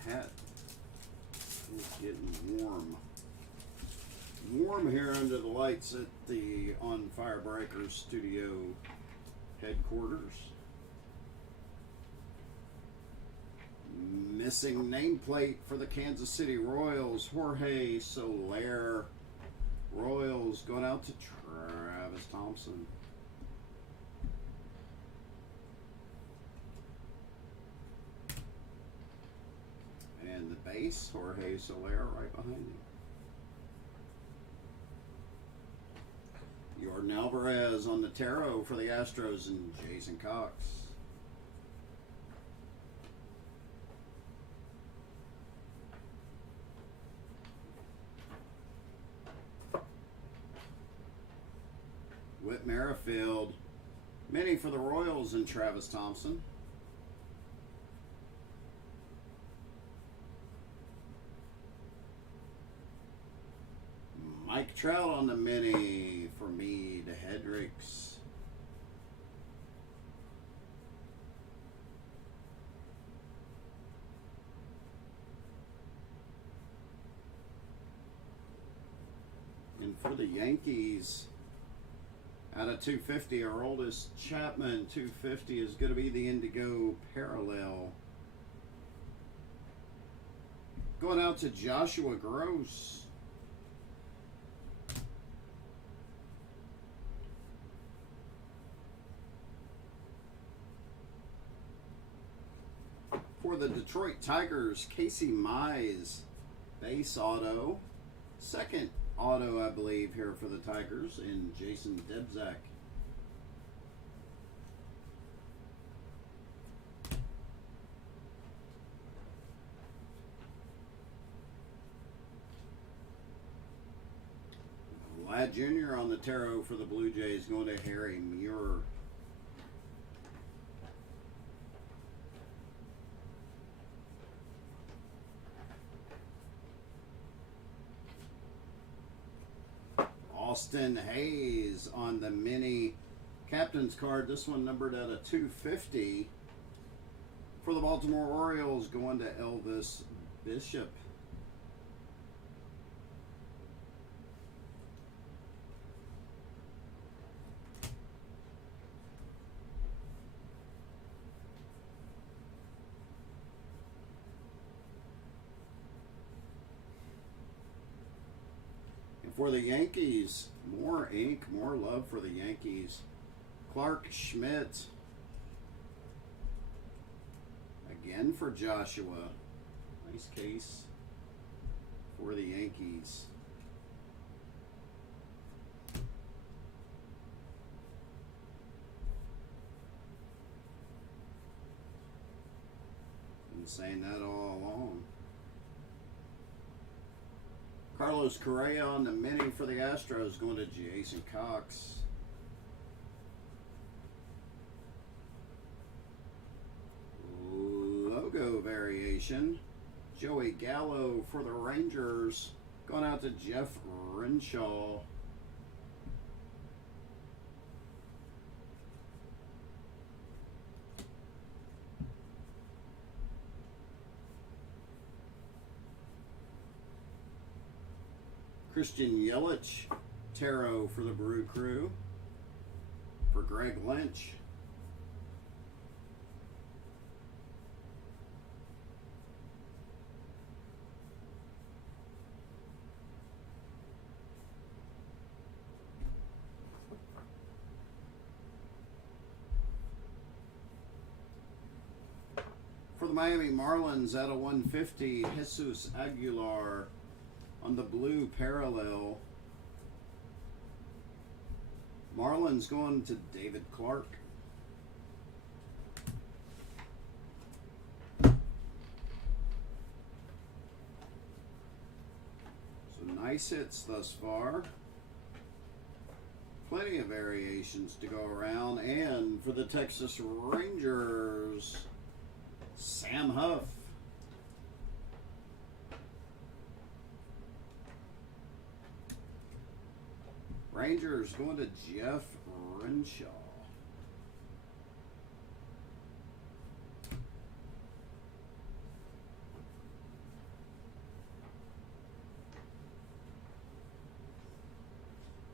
Hat. It's getting warm here under the lights at the On Firebreakers studio headquarters. Missing nameplate for the Kansas City Royals, Jorge Soler. Royals going out to Travis Thompson. And the base, Jorge Soler, right behind him. Jordan Alvarez on the tarot for the Astros and Jason Cox. Whit Merrifield, mini for the Royals and Travis Thompson. Mike Trout on the mini for me to Hedricks. And for the Yankees, out of 250, our oldest Chapman 250 is going to be the Indigo Parallel. Going out to Joshua Gross. For the Detroit Tigers, Casey Mize, base auto. Second auto, I believe, here for the Tigers, in Jason Debzak. Vlad Jr. on the tarot for the Blue Jays, going to Harry Muir. Austin Hayes on the mini captain's card. This one numbered out of 250 for the Baltimore Orioles, going to Elvis Bishop. For the Yankees, more ink, more love for the Yankees. Clark Schmidt. Again for Joshua. Nice case for the Yankees. Been saying that all along. Carlos Correa on the mini for the Astros, going to Jason Cox. Logo variation. Joey Gallo for the Rangers, going out to Jeff Renshaw. Christian Yelich, tarot for the Brew Crew. Greg Lynch. For the Miami Marlins, out of 150, Jesus Aguilar on the blue parallel. Marlins going to David Clark. So nice hits thus far. Plenty of variations to go around. And for the Texas Rangers, Sam Huff. Rangers going to Jeff Renshaw.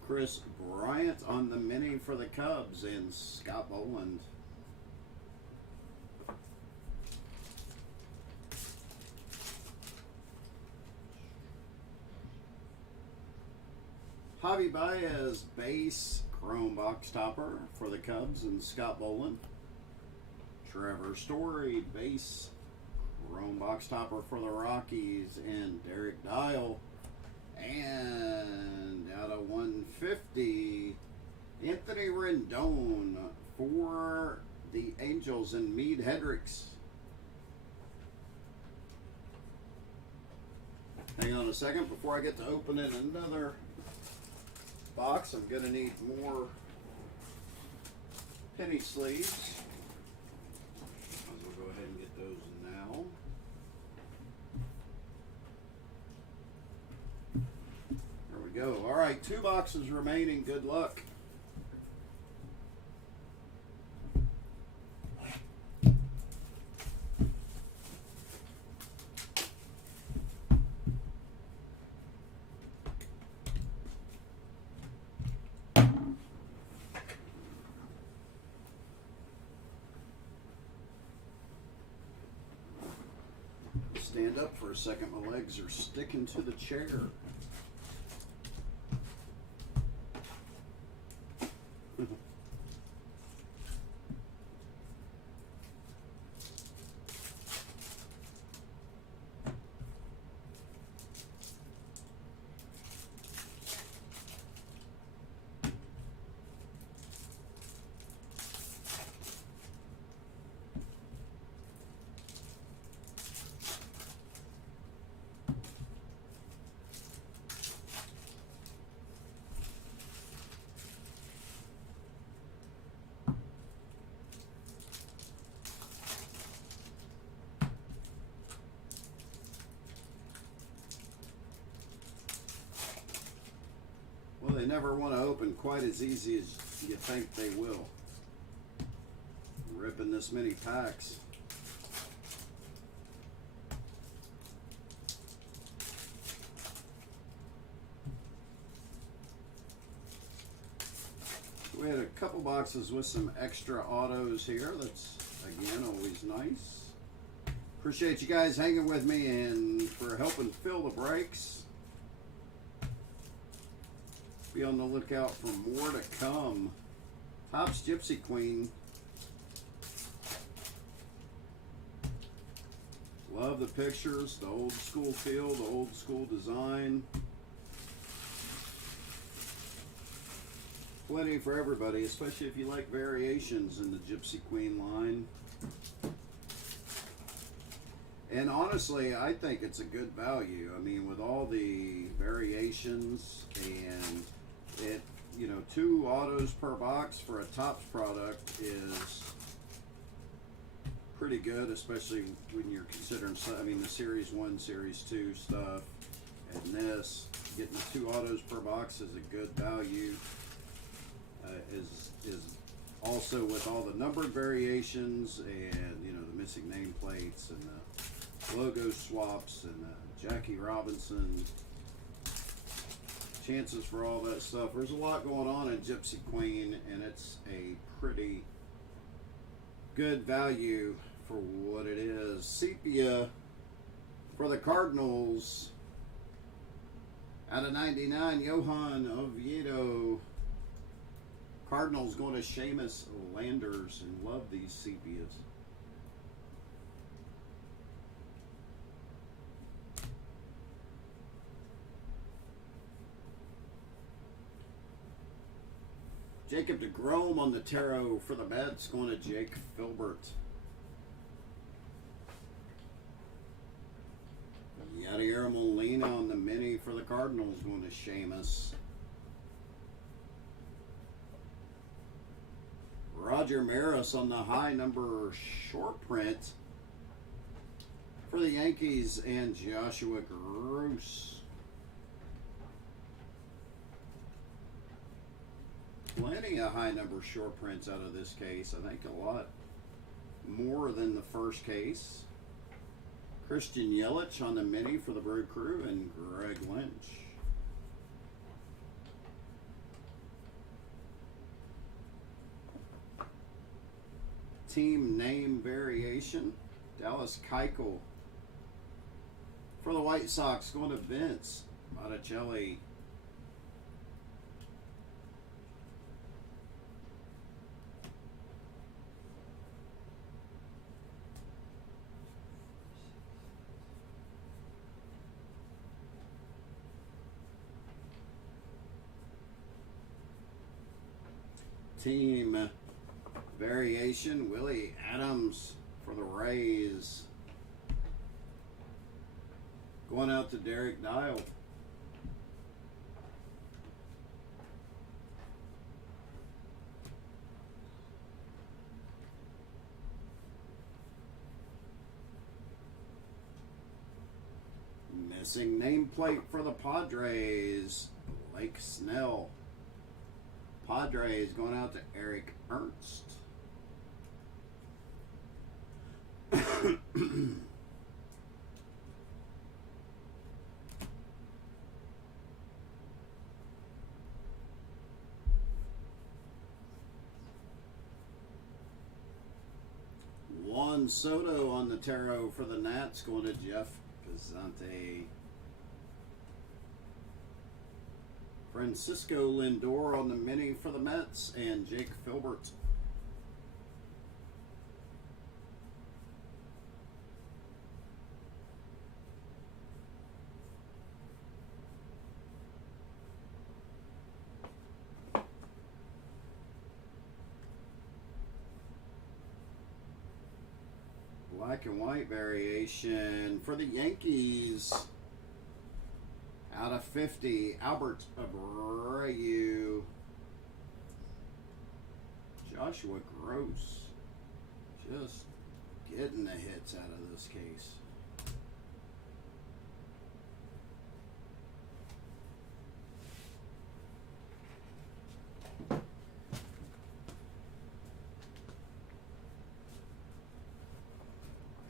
Chris Bryant on the mini for the Cubs and Scott Boland. Javi Baez base chrome box topper for the Cubs and Scott Boland. Trevor Story base chrome box topper for the Rockies and Derek Dial. And out of 150, Anthony Rendon for the Angels and Mead Hendricks. Hang on a second before I get to opening another box. I'm going to need more penny sleeves. Might as well go ahead and get those now. There we go. All right, 2 boxes remaining. Good luck. Stand up for a second. My legs are sticking to the chair. They never want to open quite as easy as you think they will. Ripping this many packs. We had a couple boxes with some extra autos here. That's, again, always nice. Appreciate you guys hanging with me and for helping fill the breaks. Be on the lookout for more to come. Topps Gypsy Queen. Love the pictures, the old school feel, the old school design. Plenty for everybody, especially if you like variations in the Gypsy Queen line. And honestly, I think it's a good value. I mean, with all the variations and it, you know, 2 autos per box for a Topps product is pretty good, especially when you're considering, I mean, the Series 1, Series 2 stuff, and this, getting the 2 autos per box is a good value. Is also with all the numbered variations and, you know, the missing nameplates and the logo swaps and Jackie Robinson. chances for all that stuff. There's a lot going on in Gypsy Queen, and it's a pretty good value for what it is. Sepia for the Cardinals. Out of 99, Johan Oviedo. Cardinals going to Seamus Landers, and love these sepias. Jacob DeGrom on the tarot for the Mets, going to Jake Filbert. Yadier Molina on the mini for the Cardinals, going to Seamus. Roger Maris on the high number short print for the Yankees, and Joshua Gross. Plenty of high number short prints out of this case. I think a lot more than the first case. Christian Yelich on the mini for the Brew Crew, and Greg Lynch. Team name variation. Dallas Keuchel for the White Sox, going to Vince Botticelli. Team variation, Willie Adams for the Rays. Going out to Derek Dial. Missing nameplate for the Padres, Blake Snell. Padres going out to Eric Ernst. Juan Soto on the tarot for the Nats, going to Jeff Pizante. Francisco Lindor on the mini for the Mets, and Jake Filbert. Black and white variation for the Yankees. Out of 50, Albert Abreu. Joshua Gross. Just getting the hits out of this case.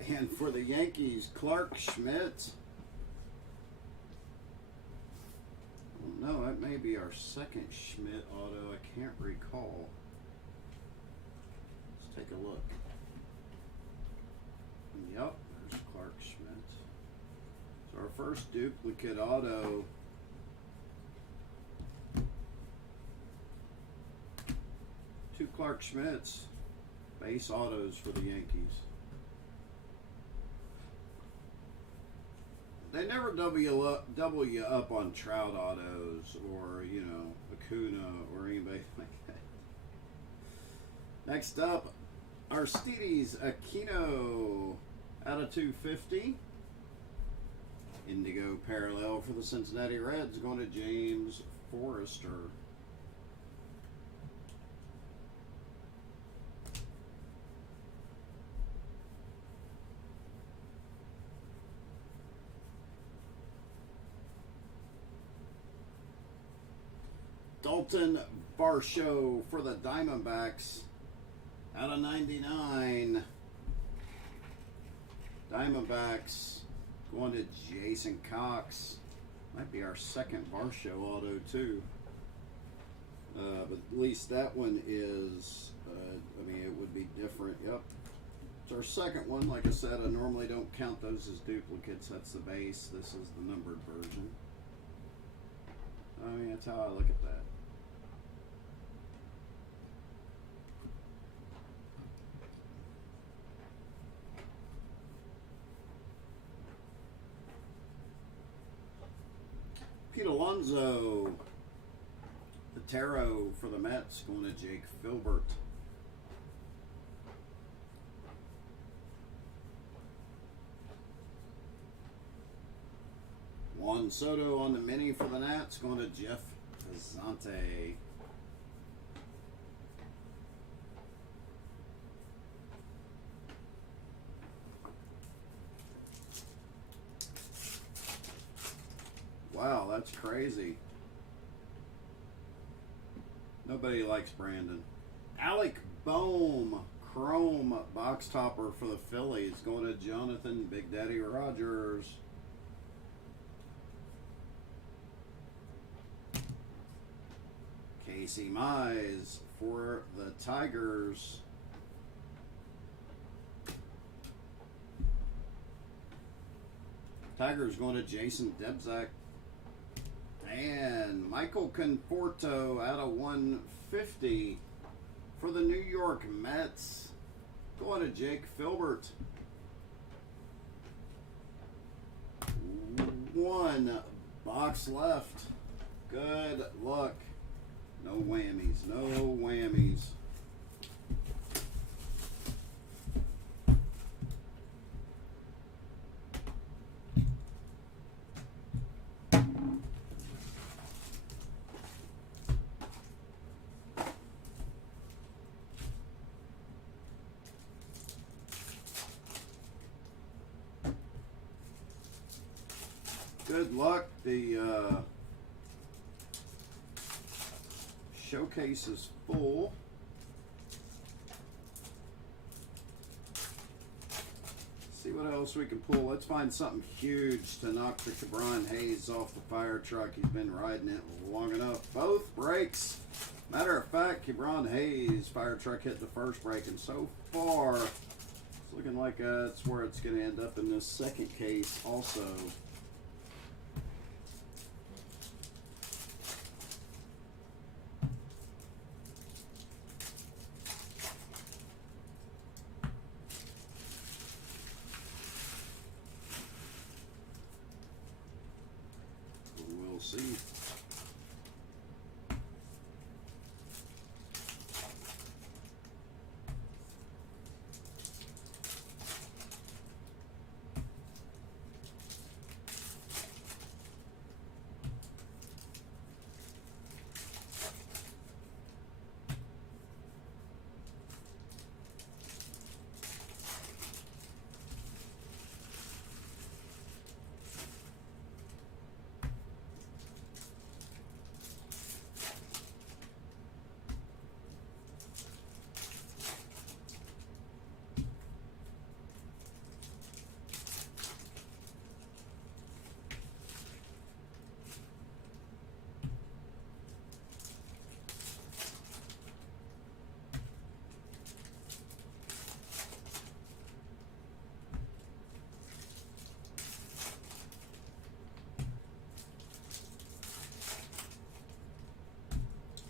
And for the Yankees, Clark Schmidt. No, that may be our second Schmidt auto. I can't recall. Let's take a look. Yep, there's Clark Schmidt. So our first duplicate auto. Two Clark Schmidts. Base autos for the Yankees. They never double you up on Trout autos or, you know, Acuna or anybody like that. Next up, Aristides Aquino out of 250. Indigo parallel for the Cincinnati Reds, going to James Forrester. Dalton Varsho for the Diamondbacks out of 99. Diamondbacks going to Jason Cox. Might be our second bar show auto too. But at least that one is, I mean, it would be different. Yep. It's our second one. Like I said, I normally don't count those as duplicates. That's the base. This is the numbered version. I mean, that's how I look at that. Pete Alonso. The tarot for the Mets going to Jake Filbert. Juan Soto on the mini for the Nats going to Jeff Zante. Wow, that's crazy. Nobody likes Brandon. Alec Boehm, chrome box topper for the Phillies, going to Jonathan Big Daddy Rogers. Casey Mize for the Tigers. Tigers going to Jason Debzak. And Michael Conforto out of 150 for the New York Mets. Going to Jake Filbert. One box left. Good luck. No whammies. No whammies. Good luck. The showcase is full. See what else we can pull. Let's find something huge to knock the Cabron Hayes off the fire truck. He's been riding it long enough. Both brakes. Matter of fact, Cabron Hayes fire truck hit the first brake, and so far it's looking like that's where it's going to end up in this second case also. We'll see.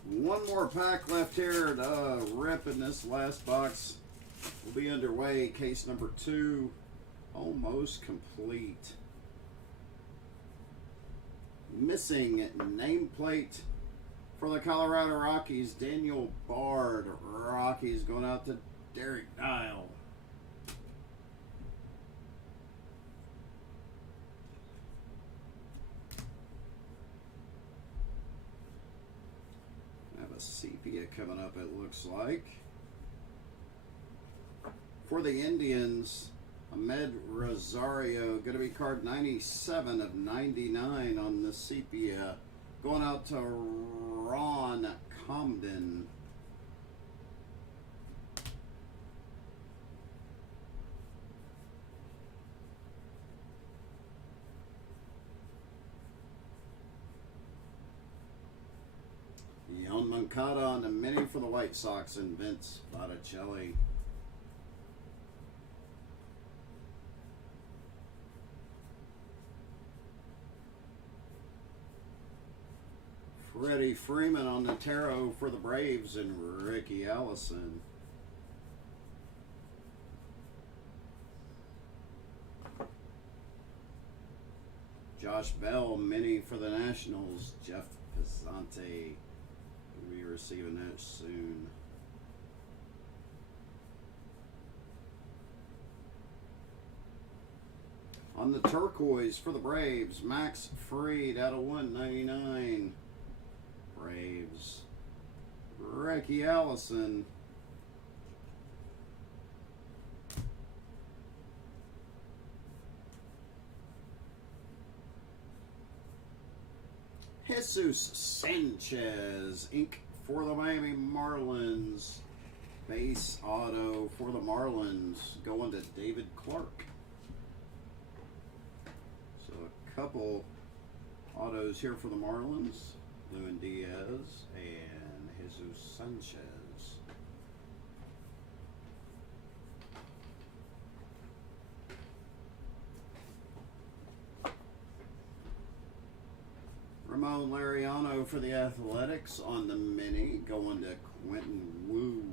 One more pack left here to rip in this last box. We'll be underway. Case number 2, almost complete. Missing nameplate for the Colorado Rockies, Daniel Bard. Rockies going out to Derek Dial. Sepia coming up, it looks like. For the Indians, Ahmed Rosario, going to be card 97 of 99 on the Sepia. Going out to Ron Comden. Moncada on the mini for the White Sox and Vince Botticelli. Freddie Freeman on the tarot for the Braves and Ricky Allison. Josh Bell mini for the Nationals. Jeff Pizzante. We'll be receiving that soon. On the turquoise for the Braves, Max Fried out of 199. Braves. Ricky Allison. Jesus Sanchez, ink for the Miami Marlins. Base auto for the Marlins going to David Clark. So a couple autos here for the Marlins. Lewin Diaz and Jesus Sanchez. Ramon Laureano for the Athletics on the mini, going to Quentin Wu.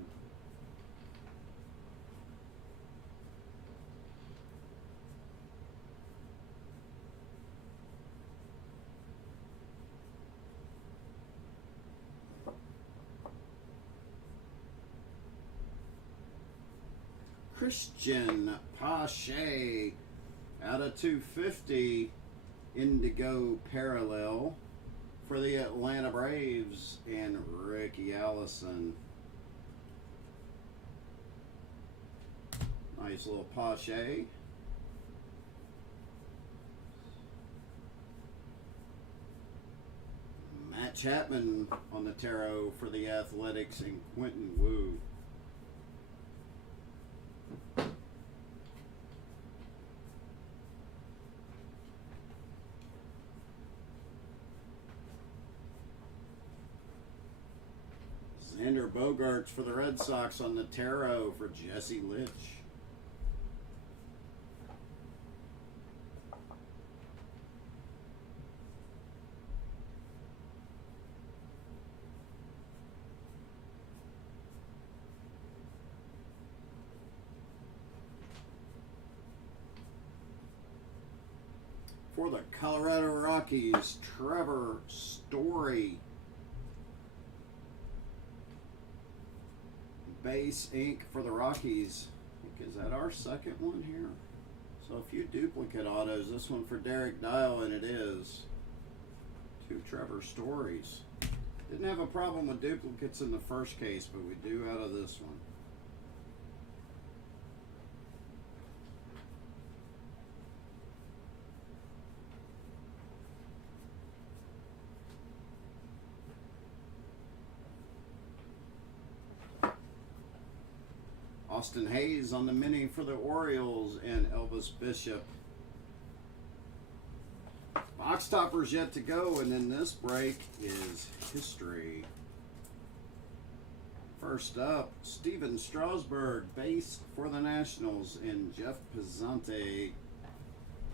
Christian Pache out of 250, Indigo Parallel for the Atlanta Braves and Ricky Allison. Nice little Pache. Matt Chapman on the tarot for the Athletics and Quentin Wu. Xander Bogaerts for the Red Sox on the tarot for Jesse Litch. For the Colorado Rockies, Trevor Story. Base ink for the Rockies. Is that our second one here? So a few duplicate autos. This one for Derek Dial, and it is. 2 Trevor Stories. Didn't have a problem with duplicates in the first case, but we do out of this one. Austin Hayes on the mini for the Orioles and Elvis Bishop. Box toppers yet to go, and then this break is history. First up, Steven Strasburg, base for the Nationals, and Jeff Pizzante.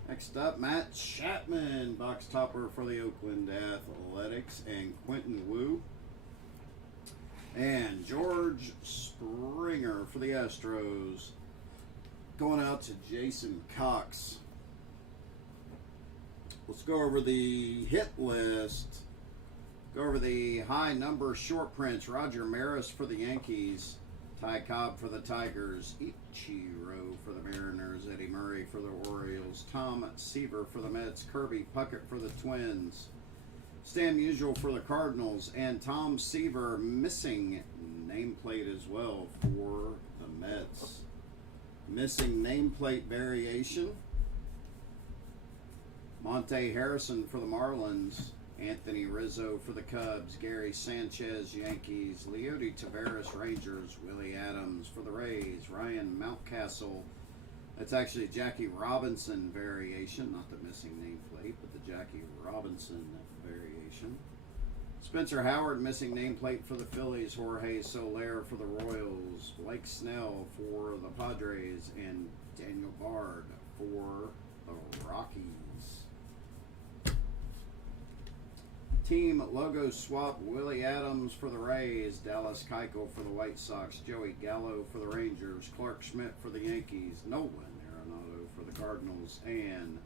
Next up, Matt Chapman, box topper for the Oakland Athletics, and Quentin Wu. And George Springer for the Astros. Going out to Jason Cox. Let's go over the hit list. Go over the high number short prints. Roger Maris for the Yankees. Ty Cobb for the Tigers. Ichiro for the Mariners. Eddie Murray for the Orioles. Tom Seaver for the Mets. Kirby Puckett for the Twins. Stan Musial for the Cardinals, and Tom Seaver missing nameplate as well for the Mets. Missing nameplate variation. Monte Harrison for the Marlins. Anthony Rizzo for the Cubs. Gary Sanchez, Yankees. Leody Taveras, Rangers. Willie Adams for the Rays. Ryan Mountcastle. That's actually Jackie Robinson variation, not the missing nameplate, but the Jackie Robinson variation. Spencer Howard, missing nameplate for the Phillies. Jorge Soler for the Royals. Blake Snell for the Padres. And Daniel Bard for the Rockies. Team logo swap: Willie Adams for the Rays, Dallas Keuchel for the White Sox, Joey Gallo for the Rangers, Clark Schmidt for the Yankees, Nolan Arenado for the Cardinals, and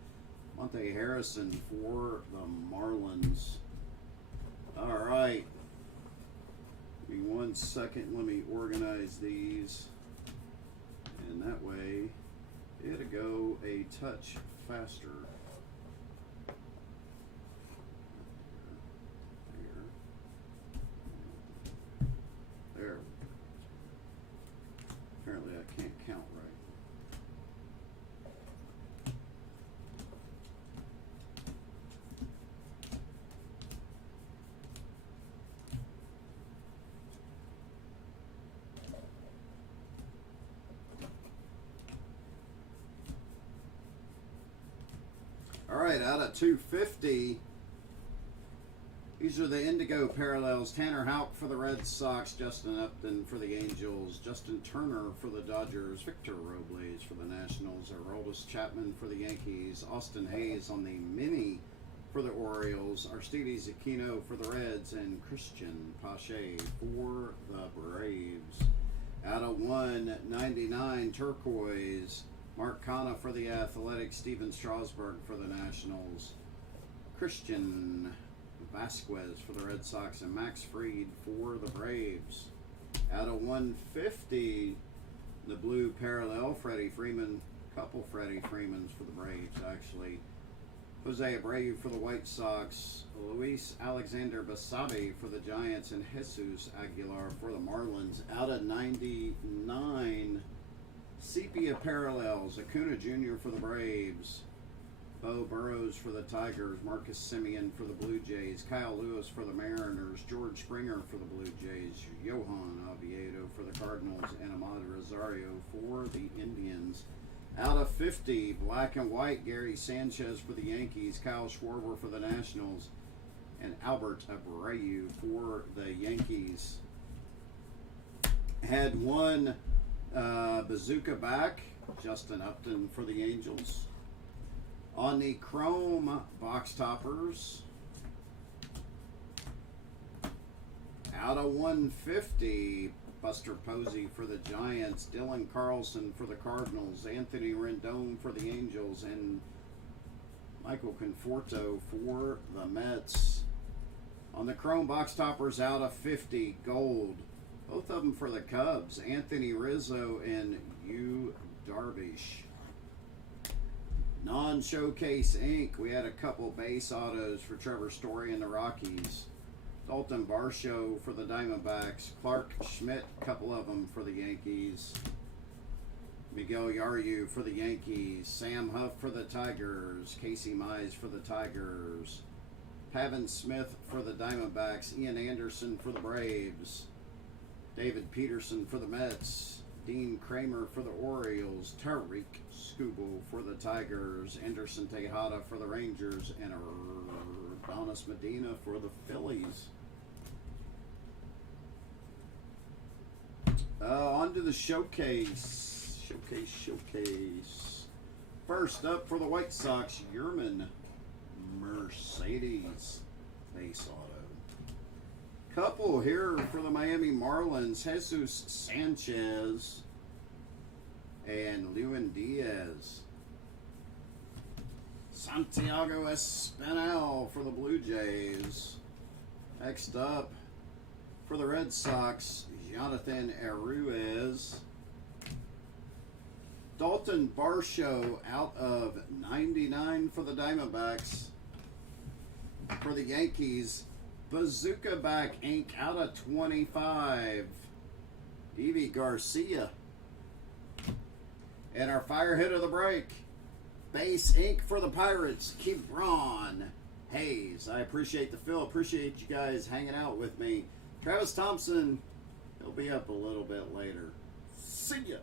Monte Harrison for the Marlins. All right. Give me 1 second. Let me organize these. And that way, it'll go a touch faster. There. Apparently I can't count right. All right, out of 250, these are the Indigo parallels. Tanner Houck for the Red Sox, Justin Upton for the Angels, Justin Turner for the Dodgers, Victor Robles for the Nationals, Aroldis Chapman for the Yankees, Austin Hayes on the mini for the Orioles, Aristides Aquino for the Reds, and Christian Pache for the Braves. Out of 199, turquoise, Mark Canha for the Athletics, Steven Strasburg for the Nationals, Christian Vasquez for the Red Sox, and Max Fried for the Braves. Out of 150, the blue parallel, Freddie Freeman, couple Freddie Freemans for the Braves actually, Jose Abreu for the White Sox, Luis Alexander Basabe for the Giants, and Jesus Aguilar for the Marlins. Out of 99, sepia parallels, Acuna Jr. for the Braves, Bo Burrows for the Tigers, Marcus Semien for the Blue Jays, Kyle Lewis for the Mariners, George Springer for the Blue Jays, Johan Oviedo for the Cardinals, and Ahmad Rosario for the Indians. Out of 50, black and white, Gary Sanchez for the Yankees, Kyle Schwarber for the Nationals, and Albert Abreu for the Yankees. Had one bazooka back, Justin Upton for the Angels. On the chrome box toppers, out of 150, Buster Posey for the Giants, Dylan Carlson for the Cardinals, Anthony Rendon for the Angels, and Michael Conforto for the Mets. On the chrome box toppers, out of 50, gold, both of them for the Cubs, Anthony Rizzo and Yu Darvish. Non-showcase ink, we had a couple base autos for Trevor Story and the Rockies. Dalton Varsho for the Diamondbacks. Clark Schmidt, a couple of them for the Yankees. Miguel Yaryu for the Yankees. Sam Huff for the Tigers. Casey Mize for the Tigers. Pavin Smith for the Diamondbacks. Ian Anderson for the Braves. David Peterson for the Mets. Dean Kramer for the Orioles, Tariq Skubal for the Tigers, Anderson Tejada for the Rangers, and Adonis Medina for the Phillies. On to the showcase. Showcase. First up for the White Sox, Yerman Mercedes base auto. Couple here for the Miami Marlins, Jesus Sanchez and Lewin Diaz. Santiago Espinal for the Blue Jays. Next up for the Red Sox, Jonathan Arruez. Dalton Varsho out of 99 for the Diamondbacks. For the Yankees, Bazooka back ink out of 25, Evie Garcia. And our fire hit of the break, base ink for the Pirates, Kebron Hayes. I appreciate the fill. Appreciate you guys hanging out with me. Travis Thompson, he'll be up a little bit later. See ya.